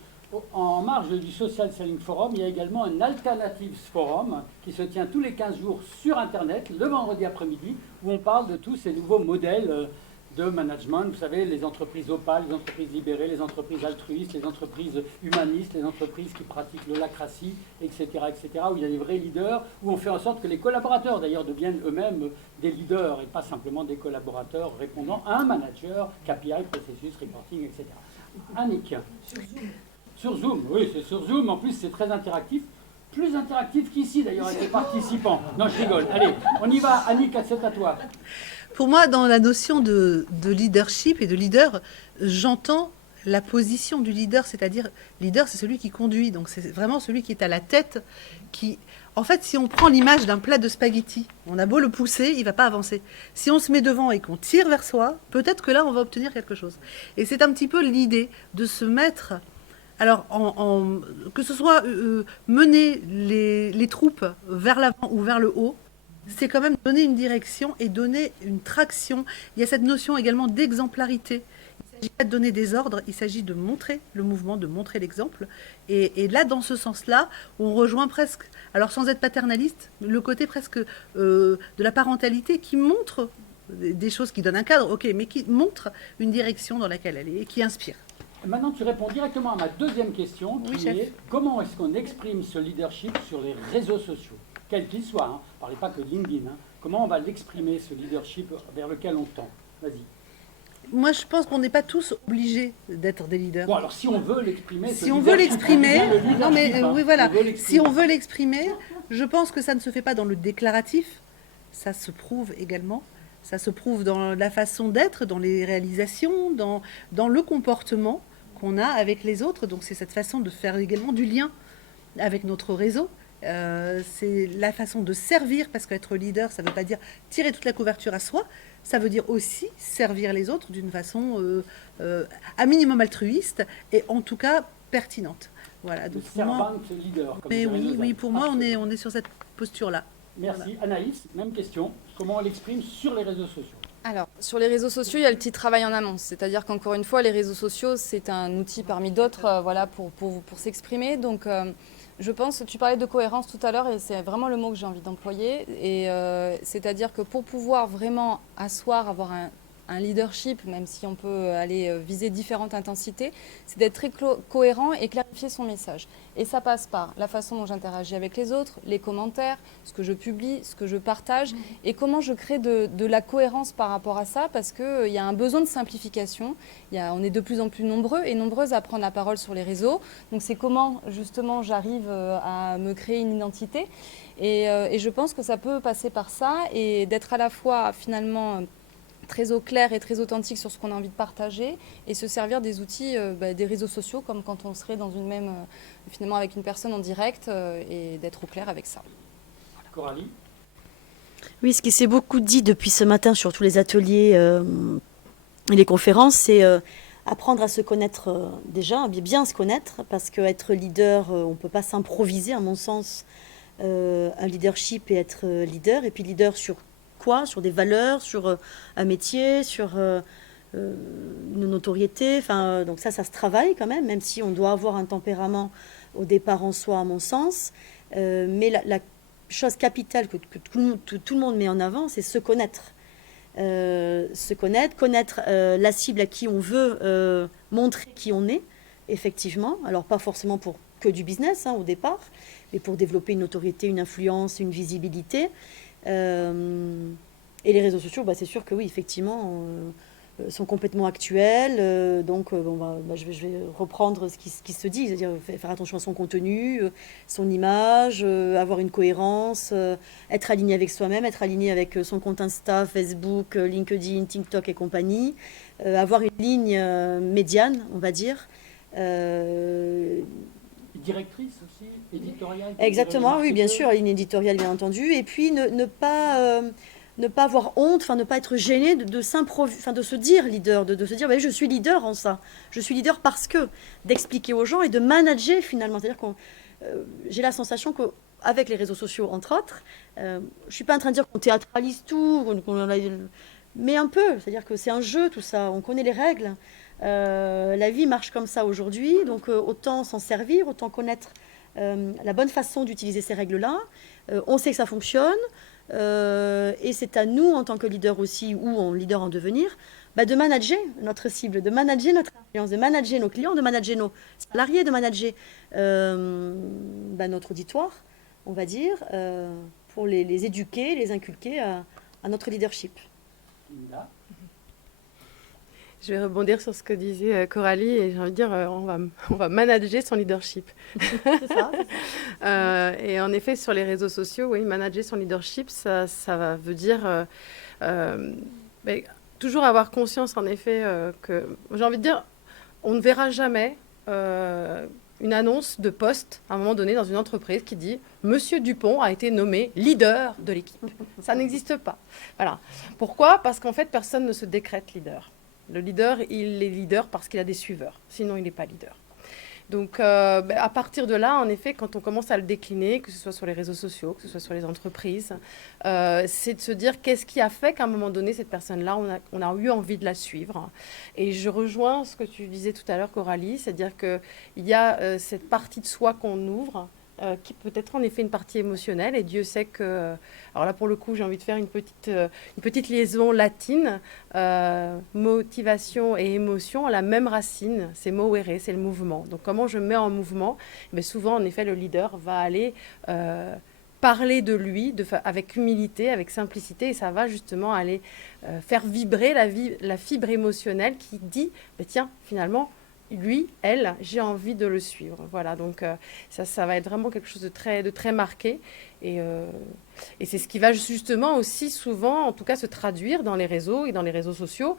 en marge du Social Selling Forum, il y a également un Alternatives Forum qui se tient tous les 15 jours sur Internet, le vendredi après-midi, où on parle de tous ces nouveaux modèles de management. Vous savez, les entreprises opales, les entreprises libérées, les entreprises altruistes, les entreprises humanistes, les entreprises qui pratiquent l'holacratie, etc., etc., où il y a des vrais leaders, où on fait en sorte que les collaborateurs, d'ailleurs, deviennent eux-mêmes des leaders et pas simplement des collaborateurs répondant à un manager, KPI, processus, reporting, etc. Annick. Sur Zoom, oui, c'est sur Zoom. En plus, c'est très interactif. Plus interactif qu'ici, d'ailleurs, avec les participants. Non, je rigole. Allez, on y va. Annick, c'est à toi. Pour moi, dans la notion de leadership et de leader, j'entends la position du leader, c'est-à-dire, leader, c'est celui qui conduit. Donc, c'est vraiment celui qui est à la tête, qui... En fait, si on prend l'image d'un plat de spaghettis, on a beau le pousser, il ne va pas avancer. Si on se met devant et qu'on tire vers soi, peut-être que là, on va obtenir quelque chose. Et c'est un petit peu l'idée de se mettre... Alors, que ce soit mener les troupes vers l'avant ou vers le haut, c'est quand même donner une direction et donner une traction. Il y a cette notion également d'exemplarité. Il ne s'agit pas de donner des ordres, il s'agit de montrer le mouvement, de montrer l'exemple. Et là, dans ce sens-là, on rejoint presque, alors sans être paternaliste, le côté presque de la parentalité qui montre des choses qui donnent un cadre, ok, mais qui montre une direction dans laquelle elle est et qui inspire. Maintenant, tu réponds directement à ma deuxième question, qui est comment est-ce qu'on exprime ce leadership sur les réseaux sociaux, quels qu'ils soient, hein. Ne parlez pas que LinkedIn, hein. Comment on va l'exprimer, ce leadership vers lequel on tend? Vas-y. Moi, je pense qu'on n'est pas tous obligés d'être des leaders. Bon, alors si on veut l'exprimer... Si on veut l'exprimer, non mais oui, voilà. Si on veut veut l'exprimer, je pense que ça ne se fait pas dans le déclaratif, ça se prouve également. Ça se prouve dans la façon d'être, dans les réalisations, dans le comportement qu'on a avec les autres. Donc c'est cette façon de faire également du lien avec notre réseau. C'est la façon de servir, parce qu'être leader, ça ne veut pas dire tirer toute la couverture à soi, ça veut dire aussi servir les autres d'une façon à minimum altruiste et en tout cas pertinente. Voilà. Donc pour moi, leader, comme mais oui, pour moi, on est sur cette posture-là. Merci. Voilà. Anaïs, même question. Comment on l'exprime sur les réseaux sociaux? Alors, sur les réseaux sociaux, il y a le petit travail en amont. C'est-à-dire qu'encore une fois, les réseaux sociaux, c'est un outil parmi d'autres voilà, pour s'exprimer. Donc, je pense, tu parlais de cohérence tout à l'heure, et c'est vraiment le mot que j'ai envie d'employer. Et c'est-à-dire que pour pouvoir vraiment asseoir, avoir un leadership, même si on peut aller viser différentes intensités, c'est d'être très cohérent et clarifier son message. Et ça passe par la façon dont j'interagis avec les autres, les commentaires, ce que je publie, ce que je partage, et comment je crée de la cohérence par rapport à ça, parce qu'il y a un besoin de simplification. On est de plus en plus nombreux et nombreuses à prendre la parole sur les réseaux. Donc c'est comment justement j'arrive à me créer une identité. Et je pense que ça peut passer par ça, et d'être à la fois finalement très au clair et très authentique sur ce qu'on a envie de partager, et se servir des outils des réseaux sociaux, comme quand on serait dans une même, finalement avec une personne en direct, et d'être au clair avec ça. Coralie? Oui, ce qui s'est beaucoup dit depuis ce matin sur tous les ateliers et les conférences, c'est apprendre à se connaître déjà, bien se connaître, parce qu'être leader, on ne peut pas s'improviser, à mon sens, un leadership et être leader. Et puis leader sur quoi? Sur des valeurs, sur un métier, sur une notoriété. Enfin, donc ça se travaille quand même si on doit avoir un tempérament au départ en soi, à mon sens. Mais la chose capitale que tout le monde met en avant, c'est se connaître. Se connaître la cible à qui on veut montrer qui on est, effectivement. Alors pas forcément pour que du business au départ, mais pour développer une notoriété, une influence, une visibilité. Et les réseaux sociaux, c'est sûr que oui, effectivement, sont complètement actuels. Donc, je vais reprendre ce qui se dit, c'est-à-dire faire attention à son contenu, son image, avoir une cohérence, être aligné avec soi-même, être aligné avec son compte Insta, Facebook, LinkedIn, TikTok et compagnie, avoir une ligne médiane, on va dire. Directrice aussi, éditoriale. Exactement, oui, bien sûr, ligne éditoriale, bien entendu. Et puis ne pas avoir honte, ne pas être gêné de se dire leader, de se dire je suis leader en ça. Je suis leader parce que, d'expliquer aux gens et de manager finalement. C'est-à-dire que j'ai la sensation qu'avec les réseaux sociaux, entre autres, je ne suis pas en train de dire qu'on théâtralise tout, mais un peu. C'est-à-dire que c'est un jeu tout ça, on connaît les règles. La vie marche comme ça aujourd'hui, donc autant s'en servir, autant connaître la bonne façon d'utiliser ces règles-là. On sait que ça fonctionne, et c'est à nous, en tant que leader aussi, ou en leader en devenir, de manager notre cible, de manager notre influence, de manager nos clients, de manager nos salariés, de manager notre auditoire, on va dire, pour les éduquer, les inculquer à notre leadership. Linda? Je vais rebondir sur ce que disait Coralie, et j'ai envie de dire, on va manager son leadership. C'est ça. Et en effet, sur les réseaux sociaux, oui, manager son leadership, ça veut dire toujours avoir conscience, en effet, que, j'ai envie de dire, on ne verra jamais une annonce de poste, à un moment donné, dans une entreprise qui dit « Monsieur Dupont a été nommé leader de l'équipe ». Ça n'existe pas. Voilà. Pourquoi? Parce qu'en fait, personne ne se décrète leader. Le leader, il est leader parce qu'il a des suiveurs. Sinon, il n'est pas leader. Donc, à partir de là, en effet, quand on commence à le décliner, que ce soit sur les réseaux sociaux, que ce soit sur les entreprises, c'est de se dire qu'est-ce qui a fait qu'à un moment donné, cette personne-là, on a eu envie de la suivre. Et je rejoins ce que tu disais tout à l'heure, Coralie, c'est-à-dire qu'il y a cette partie de soi qu'on ouvre, qui peut être en effet une partie émotionnelle, et Dieu sait que, alors là pour le coup j'ai envie de faire une petite liaison latine, motivation et émotion ont la même racine, c'est movere, c'est le mouvement. Donc comment je mets en mouvement? Mais souvent en effet le leader va aller parler de lui avec humilité, avec simplicité, et ça va justement aller faire vibrer la fibre émotionnelle qui dit, tiens finalement, lui, elle, j'ai envie de le suivre. Voilà, donc ça va être vraiment quelque chose de très marqué. Et c'est ce qui va justement aussi souvent, en tout cas, se traduire dans les réseaux et dans les réseaux sociaux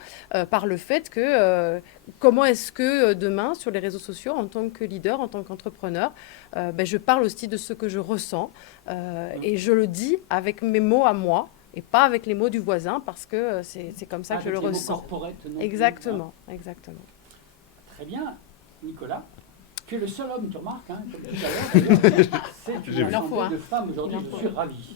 par le fait que comment est-ce que demain, sur les réseaux sociaux, en tant que leader, en tant qu'entrepreneur, je parle aussi de ce que je ressens et je le dis avec mes mots à moi et pas avec les mots du voisin, parce que c'est comme ça que je le ressens. Exactement, exactement. Très bien. Nicolas, tu es le seul homme, tu remarques, comme tout à l'heure. C'est une assemblée de femmes aujourd'hui, je suis ravi.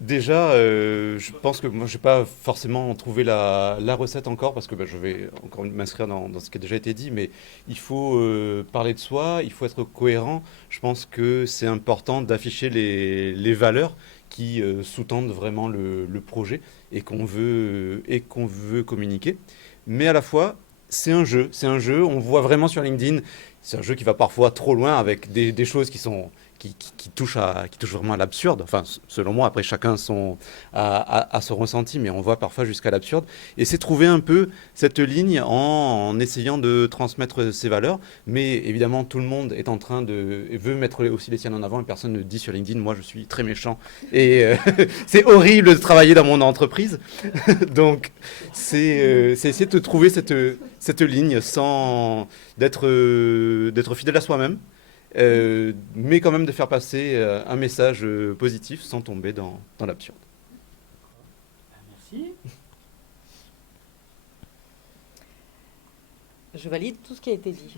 Déjà, je pense que moi, je n'ai pas forcément trouvé la recette encore, parce que je vais encore m'inscrire dans ce qui a déjà été dit, mais il faut parler de soi, il faut être cohérent. Je pense que c'est important d'afficher les valeurs qui sous-tendent vraiment le projet et qu'on veut communiquer. Mais à la fois, c'est un jeu, on voit vraiment sur LinkedIn, c'est un jeu qui va parfois trop loin avec des choses qui touchent vraiment à l'absurde. Enfin, selon moi, après chacun a son ressenti, mais on voit parfois jusqu'à l'absurde. Et c'est trouver un peu cette ligne en essayant de transmettre ses valeurs. Mais évidemment, tout le monde est en train veut mettre aussi les siennes en avant et personne ne dit sur LinkedIn, moi je suis très méchant et c'est horrible de travailler dans mon entreprise. Donc, c'est essayer de trouver cette ligne sans d'être fidèle à soi-même. Mais quand même de faire passer un message positif sans tomber dans l'absurde. Merci. Je valide tout ce qui a été dit.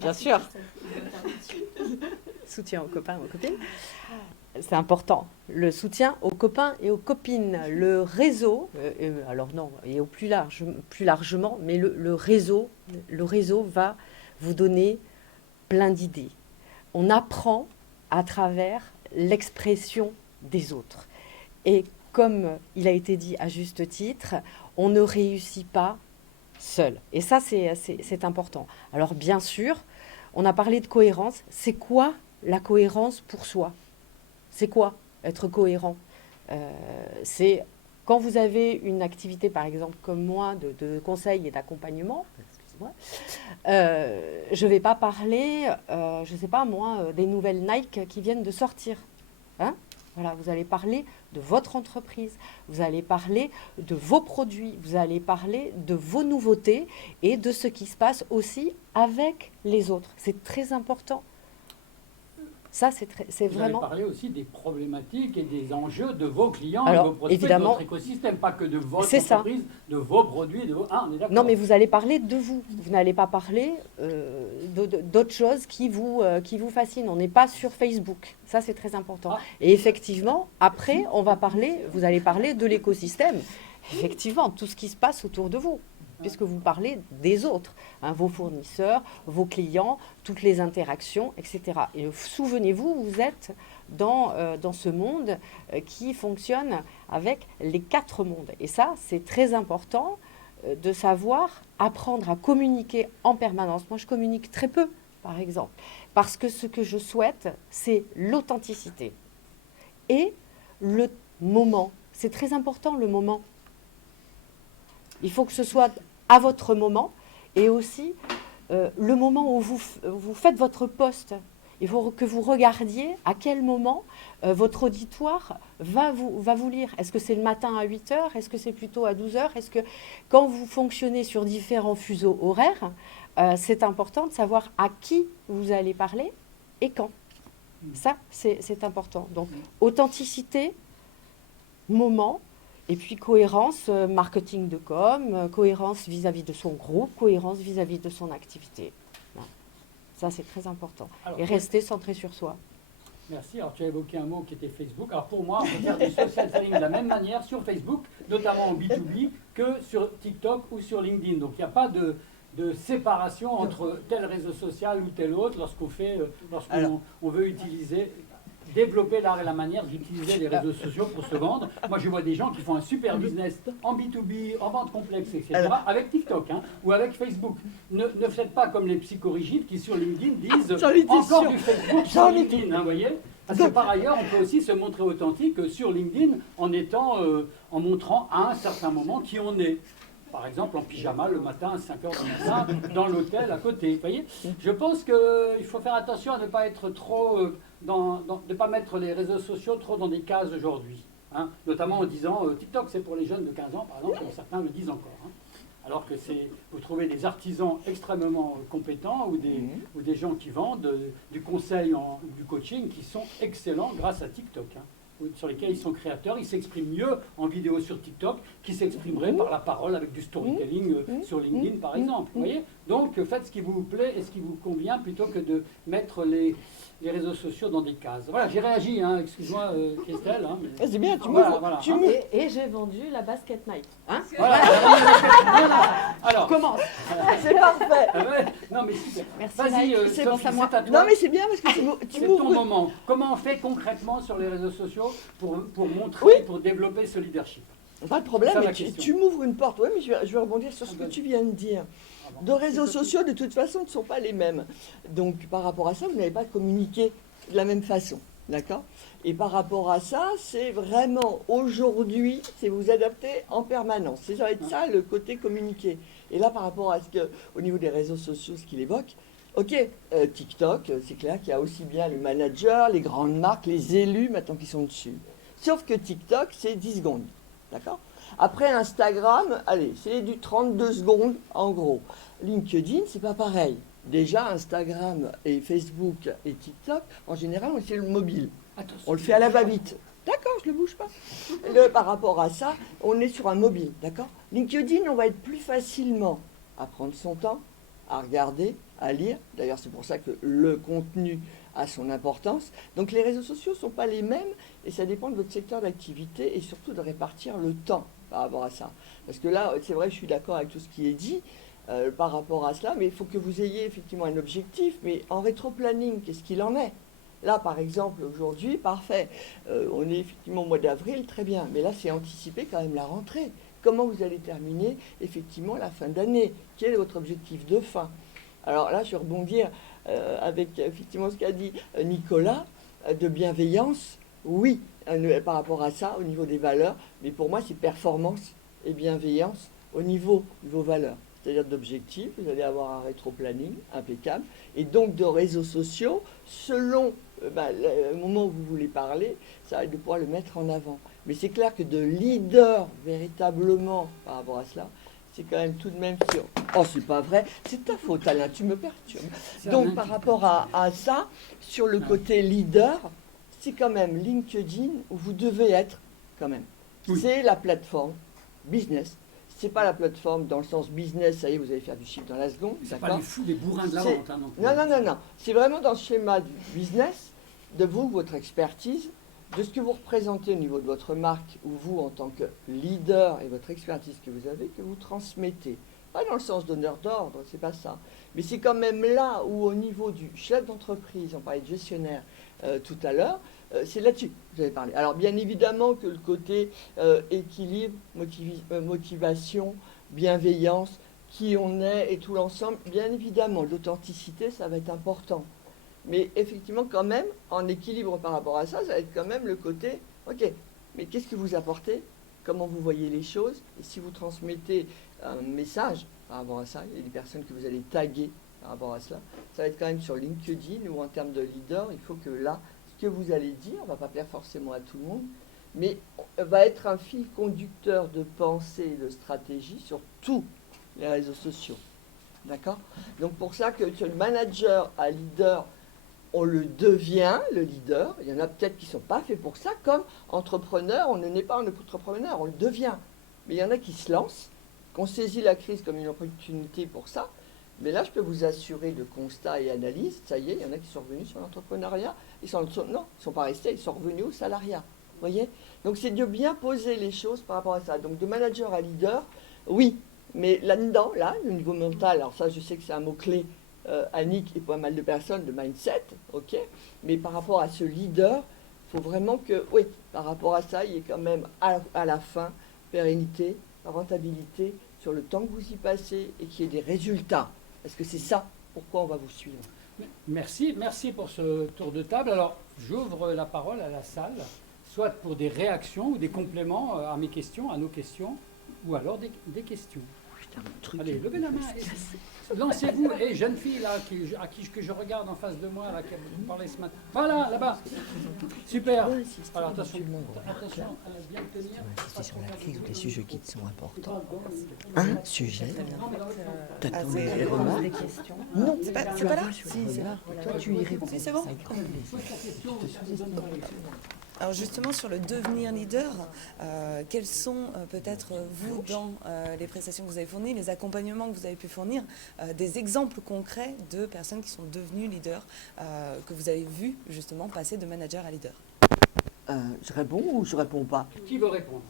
Bien sûr. Soutien aux copains, aux copines. C'est important. Le soutien aux copains et aux copines. Le réseau, alors non, et au plus largement, mais le réseau va vous donner plein d'idées. On apprend à travers l'expression des autres. Et comme il a été dit à juste titre, on ne réussit pas seul. Et ça, c'est important. Alors bien sûr, on a parlé de cohérence. C'est quoi la cohérence pour soi? C'est quoi être cohérent? C'est quand vous avez une activité, par exemple, comme moi, de conseil et d'accompagnement, je ne vais pas parler, je ne sais pas moi, des nouvelles Nike qui viennent de sortir. Hein? Voilà, vous allez parler de votre entreprise, vous allez parler de vos produits, vous allez parler de vos nouveautés et de ce qui se passe aussi avec les autres. C'est très important. Ça, c'est vraiment... Vous allez parler aussi des problématiques et des enjeux de vos clients, alors, de vos prospects, évidemment, de votre écosystème, pas que de votre c'est entreprise, ça. de vos produits, de vos... Ah, on est d'accord. Non, mais vous allez parler de vous. Vous n'allez pas parler d'autres choses qui vous fascinent. On n'est pas sur Facebook. Ça, c'est très important. Ah. Et effectivement, après, vous allez parler de l'écosystème. Effectivement, tout ce qui se passe autour de vous, puisque vous parlez des autres, hein, vos fournisseurs, vos clients, toutes les interactions, etc. Et souvenez-vous, vous êtes dans ce monde qui fonctionne avec les 4 mondes. Et ça, c'est très important de savoir apprendre à communiquer en permanence. Moi, je communique très peu, par exemple, parce que ce que je souhaite, c'est l'authenticité et le moment. C'est très important, le moment. Il faut que ce soit à votre moment et aussi le moment où vous faites votre poste. Il faut que vous regardiez à quel moment votre auditoire va vous lire. Est-ce que c'est le matin à 8 heures? Est-ce que c'est plutôt à 12 heures? Est-ce que quand vous fonctionnez sur différents fuseaux horaires, c'est important de savoir à qui vous allez parler et quand. Ça, c'est important. Donc, authenticité, moment. Et puis cohérence, marketing de com, cohérence vis-à-vis de son groupe, cohérence vis-à-vis de son activité. Ça, c'est très important. Alors, et rester centré sur soi. Merci. Alors, tu as évoqué un mot qui était Facebook. Alors, pour moi, on peut faire du social selling de la même manière sur Facebook, notamment en B2B, que sur TikTok ou sur LinkedIn. Donc, il n'y a pas de séparation entre tel réseau social ou tel autre lorsqu'on veut développer l'art et la manière d'utiliser les réseaux sociaux pour se vendre. Moi, je vois des gens qui font un super business en B2B, en vente complexe, etc., avec TikTok ou avec Facebook. Ne faites pas comme les psychorigides qui, sur LinkedIn, disent encore du Facebook sur LinkedIn, vous voyez? Parce que par ailleurs, on peut aussi se montrer authentique sur LinkedIn en montrant à un certain moment qui on est. Par exemple, en pyjama le matin à 5h du matin, dans l'hôtel à côté. Vous voyez? Je pense qu'il faut faire attention à ne pas être trop... de ne pas mettre les réseaux sociaux trop dans des cases aujourd'hui. Hein, notamment en disant TikTok c'est pour les jeunes de 15 ans, par exemple, comme certains le disent encore. Hein, alors que vous trouvez des artisans extrêmement compétents ou des gens qui vendent du conseil ou du coaching qui sont excellents grâce à TikTok. Hein. sur lesquels ils sont créateurs. Ils s'expriment mieux en vidéo sur TikTok qu'ils s'exprimeraient par la parole avec du storytelling sur LinkedIn, par exemple. Vous voyez? Donc, faites ce qui vous plaît et ce qui vous convient plutôt que de mettre les réseaux sociaux dans des cases. Voilà, j'ai réagi, hein, excuse-moi Christelle. Hein, mais... C'est bien, tu voilà, m'ouvres. voilà, Tu hein. m'ouvres. Et j'ai vendu la basket night. Hein Voilà. Alors, Commence. C'est parfait. ah ouais, non mais super. Merci, Vas-y, Mike. C'est Sophie, à moi. c'est à toi. Non, mais c'est bien parce que tu C'est ton m'ouvres. moment. Comment on fait concrètement sur les réseaux sociaux pour montrer, Oui. pour développer ce leadership? Pas de problème, Ça, mais la tu question. m'ouvres une porte. Oui, mais je vais rebondir sur ce que vas-y. tu viens de dire. Nos réseaux sociaux, de toute façon, ne sont pas les mêmes. Donc, par rapport à ça, vous n'avez pas communiqué de la même façon. D'accord? Et par rapport à ça, c'est vraiment aujourd'hui, c'est vous adapter en permanence. Ça va être ça le côté communiqué. Et là, par rapport à ce que, au niveau des réseaux sociaux, ce qu'il évoque, ok, TikTok, c'est clair qu'il y a aussi bien le manager, les grandes marques, les élus maintenant qui sont dessus. Sauf que TikTok, c'est 10 secondes. D'accord? Après Instagram, allez, c'est du 32 secondes en gros. LinkedIn, c'est pas pareil. Déjà, Instagram et Facebook et TikTok, en général, on fait le mobile. Attention. On le fait à la va-vite. D'accord, je ne le bouge pas. Par rapport à ça, on est sur un mobile. D'accord? LinkedIn, on va être plus facilement à prendre son temps, à regarder, à lire. D'ailleurs, c'est pour ça que le contenu a son importance. Donc, les réseaux sociaux ne sont pas les mêmes et ça dépend de votre secteur d'activité et surtout de répartir le temps par rapport à ça. Parce que là, c'est vrai, je suis d'accord avec tout ce qui est dit. Par rapport à cela, mais il faut que vous ayez effectivement un objectif, mais en rétro-planning, qu'est-ce qu'il en est? Là, par exemple, aujourd'hui, parfait, on est effectivement au mois d'avril, très bien, mais là, c'est anticiper quand même la rentrée. Comment vous allez terminer effectivement la fin d'année? Quel est votre objectif de fin? Alors là, je vais rebondir avec effectivement ce qu'a dit Nicolas, de bienveillance, oui, par rapport à ça, au niveau des valeurs, mais pour moi, c'est performance et bienveillance au niveau de vos valeurs. C'est-à-dire d'objectifs, vous allez avoir un rétro-planning impeccable, et donc de réseaux sociaux, selon le moment où vous voulez parler, ça va être de pouvoir le mettre en avant. Mais c'est clair que de leader, véritablement, par rapport à cela, c'est quand même tout de même sur... Oh, c'est pas vrai, c'est ta faute, Alain, tu me perturbes. Donc, par rapport à ça, sur le côté leader, c'est quand même LinkedIn où vous devez être, quand même. Oui. C'est la plateforme business. C'est pas la plateforme dans le sens business, ça y est, vous allez faire du chiffre dans la seconde. C'est pas d'accord? les fous, les bourrins de la C'est- vente. Hein, non. Non. C'est vraiment dans ce schéma du business, de vous, votre expertise, de ce que vous représentez au niveau de votre marque, ou vous, en tant que leader, et votre expertise que vous avez, que vous transmettez. Pas dans le sens donneur d'ordre, c'est pas ça. Mais c'est quand même là où, au niveau du chef d'entreprise, on parlait de gestionnaire tout à l'heure, c'est là-dessus que vous avez parlé. Alors, bien évidemment que le côté équilibre, motivation, bienveillance, qui on est et tout l'ensemble, bien évidemment, l'authenticité, ça va être important. Mais effectivement, quand même, en équilibre par rapport à ça, ça va être quand même le côté, ok, mais qu'est-ce que vous apportez? Comment vous voyez les choses? Et si vous transmettez un message par rapport à ça, il y a des personnes que vous allez taguer par rapport à cela, ça va être quand même sur LinkedIn ou en termes de leader, il faut que là, ce que vous allez dire, on ne va pas plaire forcément à tout le monde, mais va être un fil conducteur de pensée et de stratégie sur tous les réseaux sociaux. D'accord? Donc pour ça que le manager à leader, on le devient, le leader. Il y en a peut-être qui ne sont pas faits pour ça, comme entrepreneur, on ne naît pas un entrepreneur, on le devient. Mais il y en a qui se lancent, qui ont saisi la crise comme une opportunité pour ça. Mais là, je peux vous assurer de constat et analyse, ça y est, il y en a qui sont revenus sur l'entrepreneuriat. Non, ils ne sont pas restés, ils sont revenus au salariat. Vous voyez? Donc c'est de bien poser les choses par rapport à ça. Donc de manager à leader, oui. Mais là-dedans, là, le niveau mental, alors ça, je sais que c'est un mot-clé, Annick et pas mal de personnes, de mindset, ok. Mais par rapport à ce leader, il faut vraiment que, oui, par rapport à ça, il y ait quand même à la fin, pérennité, rentabilité, sur le temps que vous y passez et qu'il y ait des résultats. Parce que c'est ça, pourquoi on va vous suivre. Merci pour ce tour de table. Alors, j'ouvre la parole à la salle, soit pour des réactions ou des compléments à mes questions, à nos questions, ou alors des questions. Allez, levez la main. Lancez-vous. Et jeune fille là, que je regarde en face de moi, là, qui vous parlait ce matin. Voilà, là-bas. Super. Alors attention, à bien tenir. C'est sur la crise ou les sujets qui sont importants. Un sujet, t'attends les remarques. Non, c'est pas là. Si, c'est là. Toi, tu y réponds. C'est bon. Alors justement sur le devenir leader, quels sont peut-être vous dans les prestations que vous avez fournies, les accompagnements que vous avez pu fournir, des exemples concrets de personnes qui sont devenues leaders, que vous avez vu justement passer de manager à leader? Je réponds ou je réponds pas? Qui veut répondre?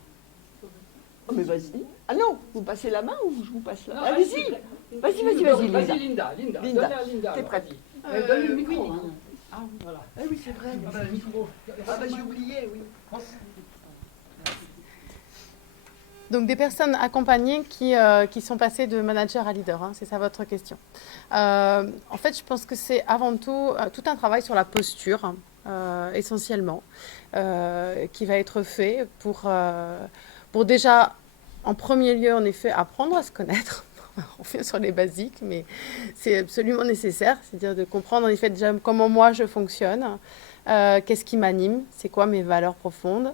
Oh, mais vas-y. Ah non, vous passez la main ou je vous passe la main? Non, Allez-y. Vas-y, Linda. Vas-y, Linda. Linda, Donne à Linda. t'es alors, prête? vas-y. Donne le micro. Hein. Ah, voilà. Ah oui, c'est vrai. Ah bah, le micro. Ah bah j'ai oublié, oui. Donc des personnes accompagnées qui sont passées de manager à leader, hein, c'est ça votre question. En fait, je pense que c'est avant tout un travail sur la posture, essentiellement, qui va être fait pour déjà, en premier lieu, en effet, apprendre à se connaître. On revient sur les basiques, mais c'est absolument nécessaire, c'est-à-dire de comprendre en effet déjà comment moi je fonctionne, qu'est-ce qui m'anime, c'est quoi mes valeurs profondes,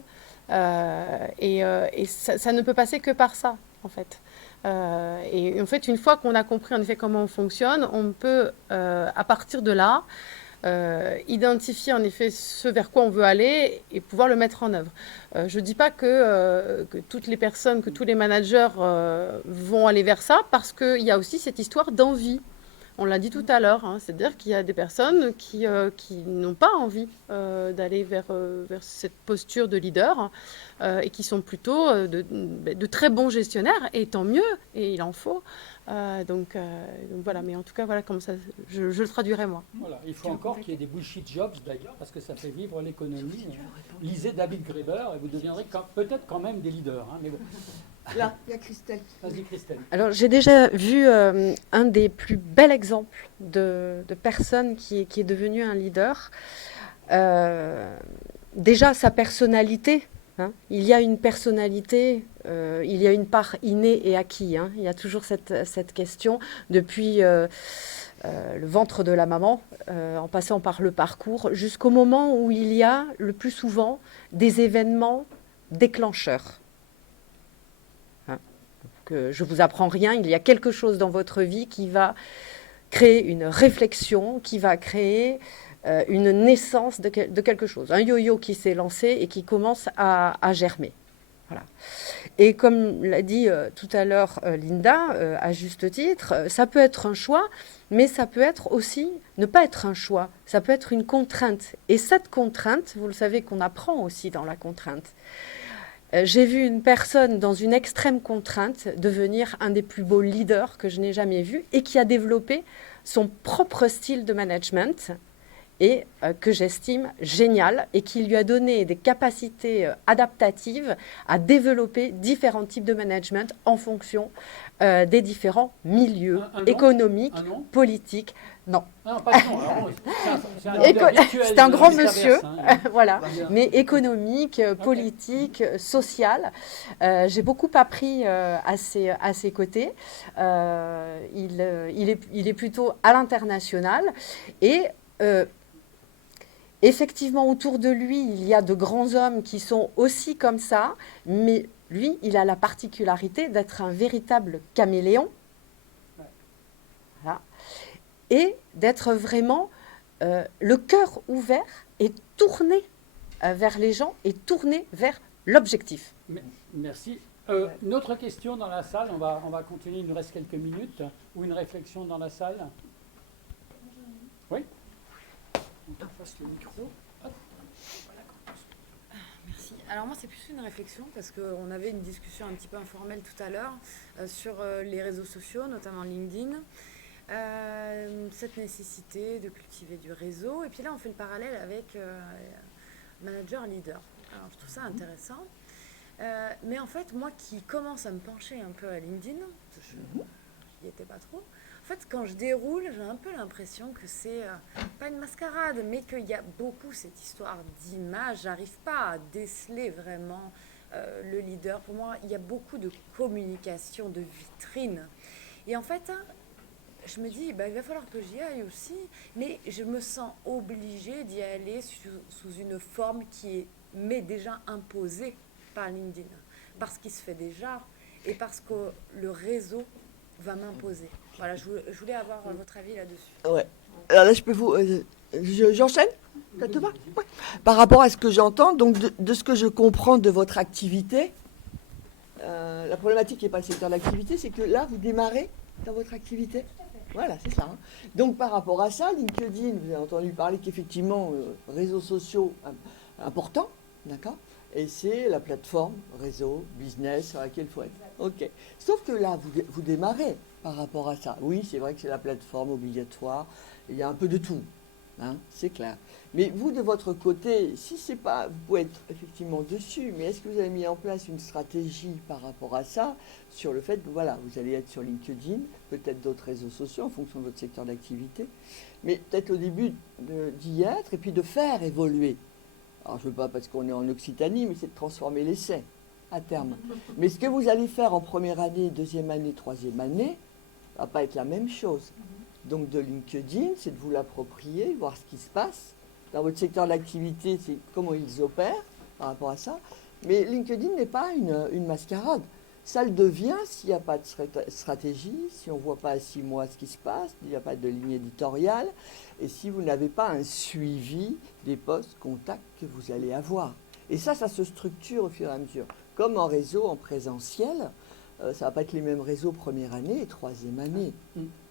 et ça ne peut passer que par ça, en fait. Et en fait, une fois qu'on a compris en effet comment on fonctionne, on peut, à partir de là, identifier en effet ce vers quoi on veut aller et pouvoir le mettre en œuvre. Je ne dis pas que toutes les personnes, que tous les managers vont aller vers ça, parce qu'il y a aussi cette histoire d'envie. On l'a dit tout à l'heure, hein, c'est-à-dire qu'il y a des personnes qui n'ont pas envie d'aller vers cette posture de leader et qui sont plutôt de très bons gestionnaires, et tant mieux, et il en faut. Donc voilà, mais en tout cas, voilà comment ça, je le traduirai moi. Voilà, il faut encore qu'il y ait des bullshit jobs d'ailleurs, parce que ça fait vivre l'économie. Lisez David Graeber et vous deviendrez peut-être quand même des leaders. Hein, mais bon. Là, il y a Christelle. Vas-y, Christelle. Alors, j'ai déjà vu un des plus bels exemples de personne qui est devenu un leader. Déjà, sa personnalité. Hein. Il y a une personnalité, il y a une part innée et acquis. Hein. Il y a toujours cette question depuis le ventre de la maman, en passant par le parcours, jusqu'au moment où il y a le plus souvent des événements déclencheurs. Je ne vous apprends rien, il y a quelque chose dans votre vie qui va créer une réflexion, qui va créer une naissance de quelque chose. Un yo-yo qui s'est lancé et qui commence à germer. Voilà. Et comme l'a dit tout à l'heure Linda, à juste titre, ça peut être un choix, mais ça peut être aussi ne pas être un choix. Ça peut être une contrainte. Et cette contrainte, vous le savez qu'on apprend aussi dans la contrainte. J'ai vu une personne dans une extrême contrainte devenir un des plus beaux leaders que je n'ai jamais vu et qui a développé son propre style de management et que j'estime génial et qui lui a donné des capacités adaptatives à développer différents types de management en fonction des différents milieux économiques, politiques. Non. Ah, non, pas non. C'est un grand monsieur, voilà, mais économique, politique, social. J'ai beaucoup appris à ses côtés. Il est plutôt à l'international et effectivement, autour de lui, il y a de grands hommes qui sont aussi comme ça, mais lui, il a la particularité d'être un véritable caméléon. Voilà. Et d'être vraiment le cœur ouvert et tourné vers les gens et tourné vers l'objectif. Merci. Une autre question dans la salle, on va continuer, il nous reste quelques minutes, ou une réflexion dans la salle. Oui. Le micro. Merci. Alors moi c'est plus une réflexion parce qu'on avait une discussion un petit peu informelle tout à l'heure sur les réseaux sociaux, notamment LinkedIn. Cette nécessité de cultiver du réseau. Et puis là, on fait le parallèle avec manager leader. Alors, je trouve ça intéressant. Mais en fait, moi qui commence à me pencher un peu à LinkedIn, je n'y étais pas trop, en fait, quand je déroule, j'ai un peu l'impression que c'est pas une mascarade, mais qu'il y a beaucoup cette histoire d'image. J'arrive pas à déceler vraiment le leader. Pour moi, il y a beaucoup de communication, de vitrine. Et en fait, je me dis, il va falloir que j'y aille aussi, mais je me sens obligée d'y aller sous une forme qui m'est déjà imposée par LinkedIn, parce qu'il se fait déjà et parce que le réseau va m'imposer. Voilà, je voulais avoir votre avis là-dessus. Ouais. Alors là, je peux vous... j'enchaîne ? Ça te va? Ouais. Par rapport à ce que j'entends, donc de ce que je comprends de votre activité, la problématique n'est pas le secteur d'activité, c'est que là, vous démarrez dans votre activité. Voilà, c'est ça. Hein. Donc par rapport à ça, LinkedIn, vous avez entendu parler qu'effectivement, réseaux sociaux importants, d'accord? Et c'est la plateforme, réseau, business sur laquelle il faut être. OK. Sauf que là, vous démarrez par rapport à ça. Oui, c'est vrai que c'est la plateforme obligatoire. Il y a un peu de tout. Hein, c'est clair. Mais vous, de votre côté, si c'est pas, vous pouvez être effectivement dessus, mais est-ce que vous avez mis en place une stratégie par rapport à ça, sur le fait que voilà, vous allez être sur LinkedIn, peut-être d'autres réseaux sociaux en fonction de votre secteur d'activité, mais peut-être au début d'y être et puis de faire évoluer. Alors je ne veux pas parce qu'on est en Occitanie, mais c'est de transformer l'essai à terme. Mais ce que vous allez faire en première année, deuxième année, troisième année, va pas être la même chose. Donc de LinkedIn, c'est de vous l'approprier, voir ce qui se passe. Dans votre secteur d'activité, c'est comment ils opèrent par rapport à ça. Mais LinkedIn n'est pas une mascarade. Ça le devient s'il n'y a pas de stratégie, si on ne voit pas à 6 mois ce qui se passe, s'il n'y a pas de ligne éditoriale, et si vous n'avez pas un suivi des postes, contacts que vous allez avoir. Et ça se structure au fur et à mesure. Comme en réseau, en présentiel, ça ne va pas être les mêmes réseaux première année et troisième année.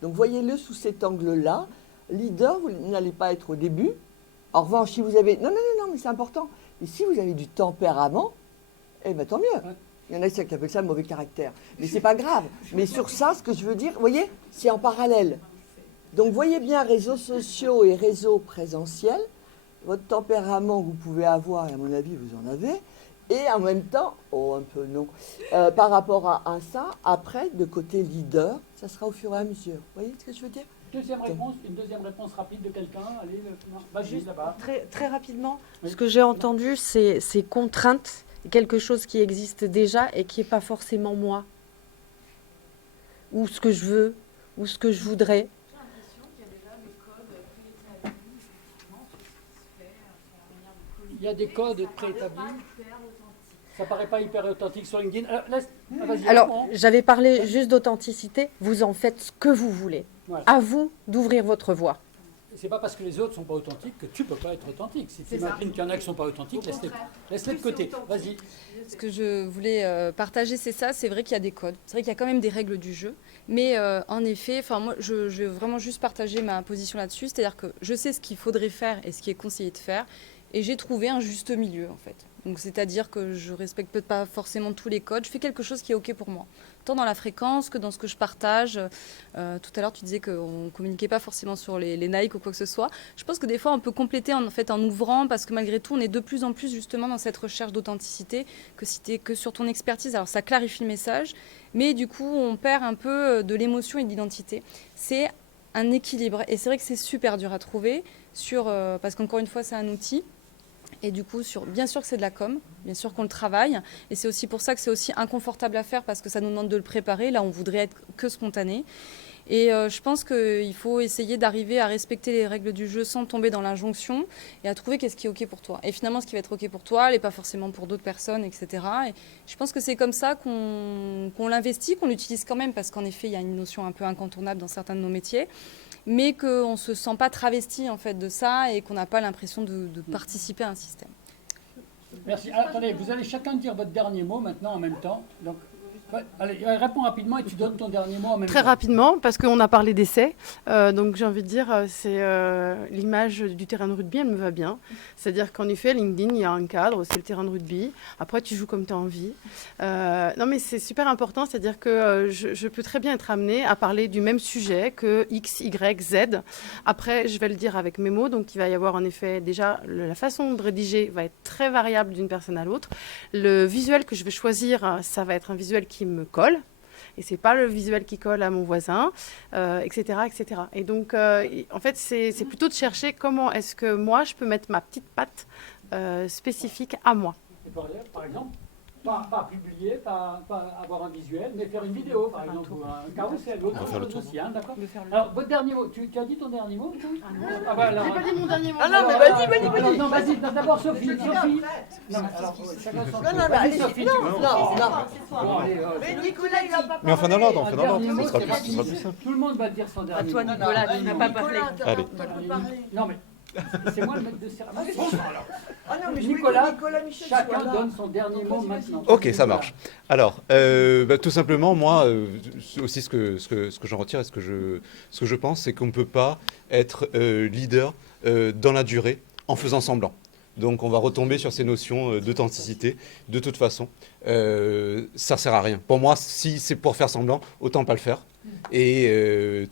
Donc voyez-le sous cet angle-là. Leader, vous n'allez pas être au début. En revanche, si vous avez... Non, mais c'est important. Mais si vous avez du tempérament, eh bien tant mieux. Il y en a qui appellent ça le mauvais caractère. Mais c'est pas grave. Mais sur ça, ce que je veux dire, vous voyez, c'est en parallèle. Donc voyez bien réseaux sociaux et réseaux présentiels. Votre tempérament que vous pouvez avoir, et à mon avis, vous en avez. Et en même temps, un peu non, par rapport à ça, après, de côté leader, ça sera au fur et à mesure. Vous voyez ce que je veux dire? Une deuxième réponse rapide de quelqu'un. Allez, juste là-bas. Très rapidement, oui. Ce que j'ai entendu, c'est contrainte, quelque chose qui existe déjà et qui n'est pas forcément moi. Ou ce que je veux, ou ce que je voudrais. J'ai l'impression qu'il y a déjà des codes préétablis, effectivement, sur ce qui se fait, sur la manière de communiquer. Il y a des codes préétablis. Ça paraît pas hyper authentique sur LinkedIn. Alors, j'avais parlé juste d'authenticité. Vous en faites ce que vous voulez. Voilà. À vous d'ouvrir votre voie. C'est pas parce que les autres sont pas authentiques que tu peux pas être authentique. Si tu imagines qu'il y en a qui sont pas authentiques, laisse-les de côté. Vas-y. Ce que je voulais partager, c'est ça. C'est vrai qu'il y a des codes. C'est vrai qu'il y a quand même des règles du jeu. Mais en effet, moi, je vais vraiment juste partager ma position là-dessus. C'est-à-dire que je sais ce qu'il faudrait faire et ce qui est conseillé de faire. Et j'ai trouvé un juste milieu, en fait. Donc, c'est-à-dire que je respecte peut-être pas forcément tous les codes. Je fais quelque chose qui est OK pour moi. Tant dans la fréquence que dans ce que je partage. Tout à l'heure, tu disais qu'on ne communiquait pas forcément sur les Nike ou quoi que ce soit. Je pense que des fois, on peut compléter en ouvrant, parce que malgré tout, on est de plus en plus justement dans cette recherche d'authenticité que si tu es que sur ton expertise. Alors, ça clarifie le message, mais du coup, on perd un peu de l'émotion et de l'identité. C'est un équilibre. Et c'est vrai que c'est super dur à trouver, parce qu'encore une fois, c'est un outil. Et du coup, bien sûr que c'est de la com, bien sûr qu'on le travaille. Et c'est aussi pour ça que c'est aussi inconfortable à faire parce que ça nous demande de le préparer. Là, on voudrait être que spontané. Et je pense qu'il faut essayer d'arriver à respecter les règles du jeu sans tomber dans l'injonction et à trouver qu'est-ce qui est OK pour toi. Et finalement, ce qui va être OK pour toi n'est pas forcément pour d'autres personnes, etc. Et je pense que c'est comme ça qu'on l'investit, qu'on l'utilise quand même parce qu'en effet, il y a une notion un peu incontournable dans certains de nos métiers. Mais qu'on ne se sent pas travesti en fait, de ça et qu'on n'a pas l'impression de participer à un système. Merci. Alors, attendez, vous allez chacun dire votre dernier mot maintenant en même temps. Donc, allez, réponds rapidement et tu donnes ton dernier mot en même temps. Très rapidement, parce qu'on a parlé d'essai. Donc j'ai envie de dire, c'est l'image du terrain de rugby, elle me va bien. C'est-à-dire qu'en effet, LinkedIn, il y a un cadre, c'est le terrain de rugby. Après, tu joues comme tu as envie. Non, mais c'est super important, c'est-à-dire que je peux très bien être amenée à parler du même sujet que X, Y, Z. Après, je vais le dire avec mes mots. Donc il va y avoir en effet déjà la façon de rédiger va être très variable d'une personne à l'autre. Le visuel que je vais choisir, ça va être un visuel qui me colle. Et c'est pas le visuel qui colle à mon voisin, etc., etc. Et donc, en fait, c'est plutôt de chercher comment est-ce que moi, je peux mettre ma petite patte spécifique à moi. Et par exemple, pas publier, pas avoir un visuel, mais faire une vidéo, par exemple, ou un carrousel, autre chose aussi, hein, d'accord. Alors, votre dernier mot, tu as dit ton dernier mot? Ah bah, j'ai pas dit mon dernier mot. Ah non, mais vas-y. Non, vas-y, d'abord Sophie. Non, allez, Sophie. Non. Mais Nicolas, il n'a pas parlé. Mais on fait dans l'ordre, ce sera plus simple. Tout le monde va dire son dernier mot. À toi, Nicolas, tu n'as pas parlé. Allez. Non, mais C'est moi le maître de cérémonie. Bon, alors, Ah non, mais je Nicolas, voulais que Nicolas Michel soit chacun là. donne son dernier mot maintenant. Ok, ça marche. Alors, tout simplement, moi, aussi ce que j'en retire et ce que je pense, c'est qu'on ne peut pas être leader dans la durée en faisant semblant. Donc on va retomber sur ces notions d'authenticité. De toute façon, ça ne sert à rien. Pour moi, si c'est pour faire semblant, autant pas le faire. Et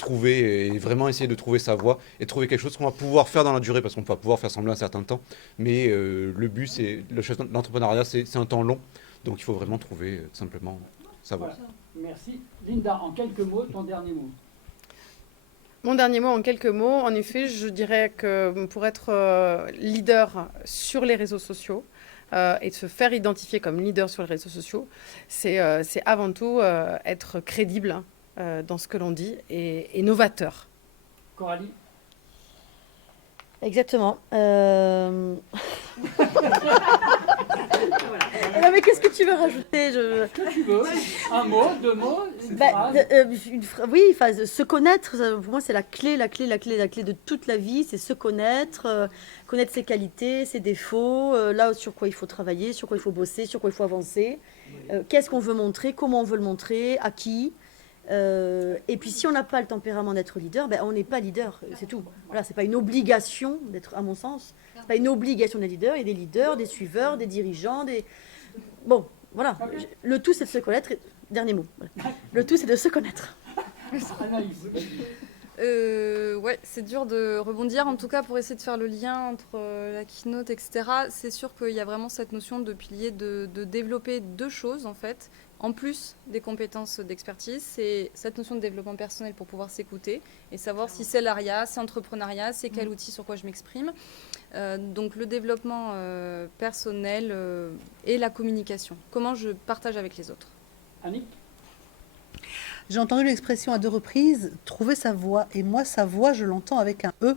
vraiment essayer de trouver sa voie et trouver quelque chose qu'on va pouvoir faire dans la durée, parce qu'on va pouvoir faire semblant un certain temps. Mais le but, c'est l'entrepreneuriat, c'est un temps long. Donc il faut vraiment trouver simplement sa voie. Voilà. Merci. Linda, en quelques mots, ton dernier mot. Mon dernier mot en quelques mots, en effet, je dirais que pour être leader sur les réseaux sociaux et de se faire identifier comme leader sur les réseaux sociaux, c'est avant tout être crédible dans ce que l'on dit et novateur. Coralie. Exactement. Non, mais qu'est-ce que tu veux rajouter? Ce que tu veux. Un mot, deux mots, une Bah, phrase. oui, enfin, se connaître, pour moi, c'est la clé de toute la vie, c'est se connaître, connaître ses qualités, ses défauts, là sur quoi il faut travailler, sur quoi il faut bosser, sur quoi il faut avancer, qu'est-ce qu'on veut montrer, comment on veut le montrer, à qui. Et puis si on n'a pas le tempérament d'être leader, ben, on n'est pas leader, c'est tout. Voilà, c'est pas une obligation d'être, à mon sens, c'est pas une obligation d'être leader. Il y a des leaders, des suiveurs, des dirigeants, des... Bon, voilà. Le tout, c'est de se connaître. Dernier mot. Voilà. Le tout, c'est de se connaître. Anaïs. Ouais, c'est dur de rebondir. En tout cas, pour essayer de faire le lien entre la keynote, etc., c'est sûr qu'il y a vraiment cette notion de pilier de développer deux choses, en fait. En plus des compétences d'expertise, c'est cette notion de développement personnel pour pouvoir s'écouter et savoir si c'est l'ARIA, c'est entrepreneuriat, c'est quel outil sur quoi je m'exprime. Donc le développement personnel et la communication. Comment je partage avec les autres. Annick. J'ai entendu l'expression à 2 reprises, trouver sa voie. Et moi, sa voie, je l'entends avec un E,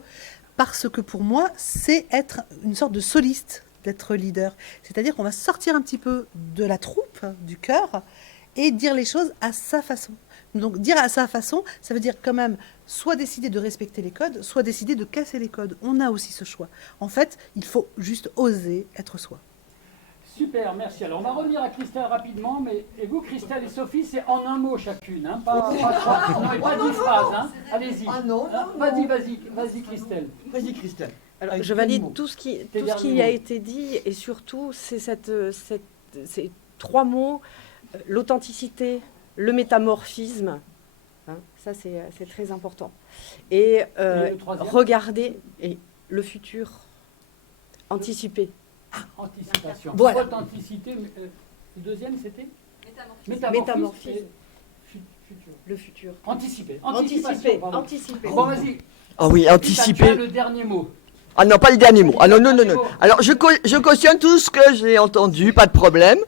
parce que pour moi, c'est être une sorte de soliste, d'être leader. C'est-à-dire qu'on va sortir un petit peu de la troupe, du cœur, et dire les choses à sa façon. Donc dire à sa façon, ça veut dire quand même soit décider de respecter les codes, soit décider de casser les codes. On a aussi ce choix. En fait, il faut juste oser être soi. Super, merci. Alors, on va revenir à Christelle rapidement, mais et vous, Christelle et Sophie, c'est en un mot chacune, hein, pas 10 phrases. Hein. Allez-y. Ah non, Hein, vas-y, Christelle. Vas-y, Christelle. Alors, Avec je quel valide mot tout ce qui derniers a mots. été dit et surtout ces 3 mots, l'authenticité, le métamorphisme, hein, ça c'est très important. Et le troisième regarder et le futur, anticiper. Anticipation. Voilà. Authenticité. Le deuxième, c'était Métamorphisme. et futur. Le futur. Anticiper. Anticiper. Pardon. Anticiper. Bon, vas-y. Ah oui, Tu as anticiper. le dernier mot. Ah non, pas le dernier mot. Ah non, non, non, non. Alors, je cautionne tout ce que j'ai entendu, pas de problème.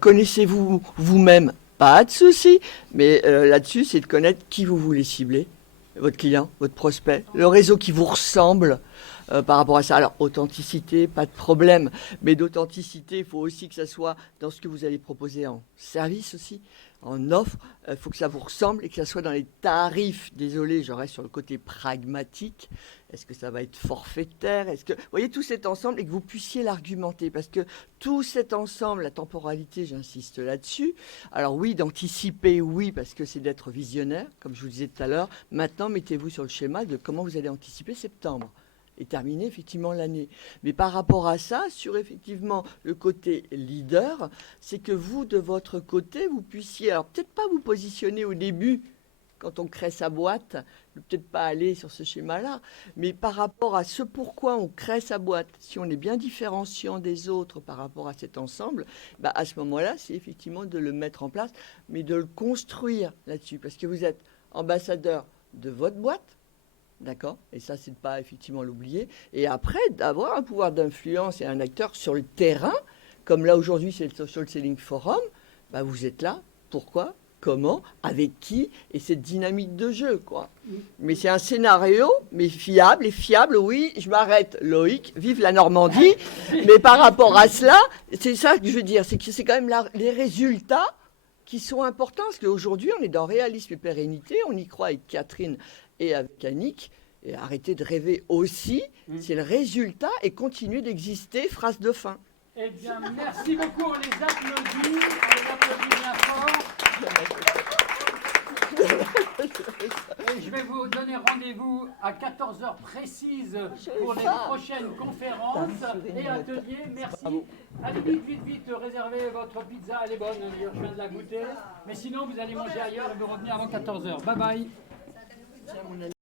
Connaissez-vous vous-même? Pas de souci. Mais là-dessus, c'est de connaître qui vous voulez cibler. Votre client, votre prospect, le réseau qui vous ressemble par rapport à ça. Alors, authenticité, pas de problème. Mais d'authenticité, il faut aussi que ça soit dans ce que vous allez proposer en service aussi, en offre. Il faut que ça vous ressemble et que ça soit dans les tarifs. Désolé, je reste sur le côté pragmatique. Est-ce que ça va être forfaitaire? Est-ce que, vous voyez, tout cet ensemble et que vous puissiez l'argumenter, parce que tout cet ensemble, la temporalité, j'insiste là-dessus. Alors oui, d'anticiper, oui, parce que c'est d'être visionnaire, comme je vous disais tout à l'heure. Maintenant, mettez-vous sur le schéma de comment vous allez anticiper septembre et terminer effectivement l'année. Mais par rapport à ça, sur effectivement le côté leader, c'est que vous, de votre côté, vous puissiez, alors peut-être pas vous positionner au début, quand on crée sa boîte, peut-être pas aller sur ce schéma-là, mais par rapport à ce pourquoi on crée sa boîte, si on est bien différenciant des autres par rapport à cet ensemble, bah à ce moment-là, c'est effectivement de le mettre en place, mais de le construire là-dessus, parce que vous êtes ambassadeur de votre boîte, d'accord? Et ça, c'est de pas effectivement l'oublier. Et après, d'avoir un pouvoir d'influence et un acteur sur le terrain, comme là aujourd'hui, c'est le Social Selling Forum, bah vous êtes là. Pourquoi? Comment, avec qui, et cette dynamique de jeu, quoi. Mais c'est un scénario, mais fiable, et fiable, oui, je m'arrête, Loïc, vive la Normandie, mais par rapport à cela, c'est ça que je veux dire, c'est que c'est quand même les résultats qui sont importants, parce qu'aujourd'hui, on est dans réalisme et pérennité, on y croit avec Catherine et avec Annick, Et arrêter de rêver aussi, c'est le résultat et continuer d'exister, phrase de fin. Eh bien, merci beaucoup, on les applaudit bien fort. Et je vais vous donner rendez-vous à 14h précise pour les prochaines conférences et ateliers. Merci. Allez vite, réservez votre pizza, elle est bonne, je viens de la goûter. Mais sinon, vous allez manger ailleurs et vous revenir avant 14h. Bye bye.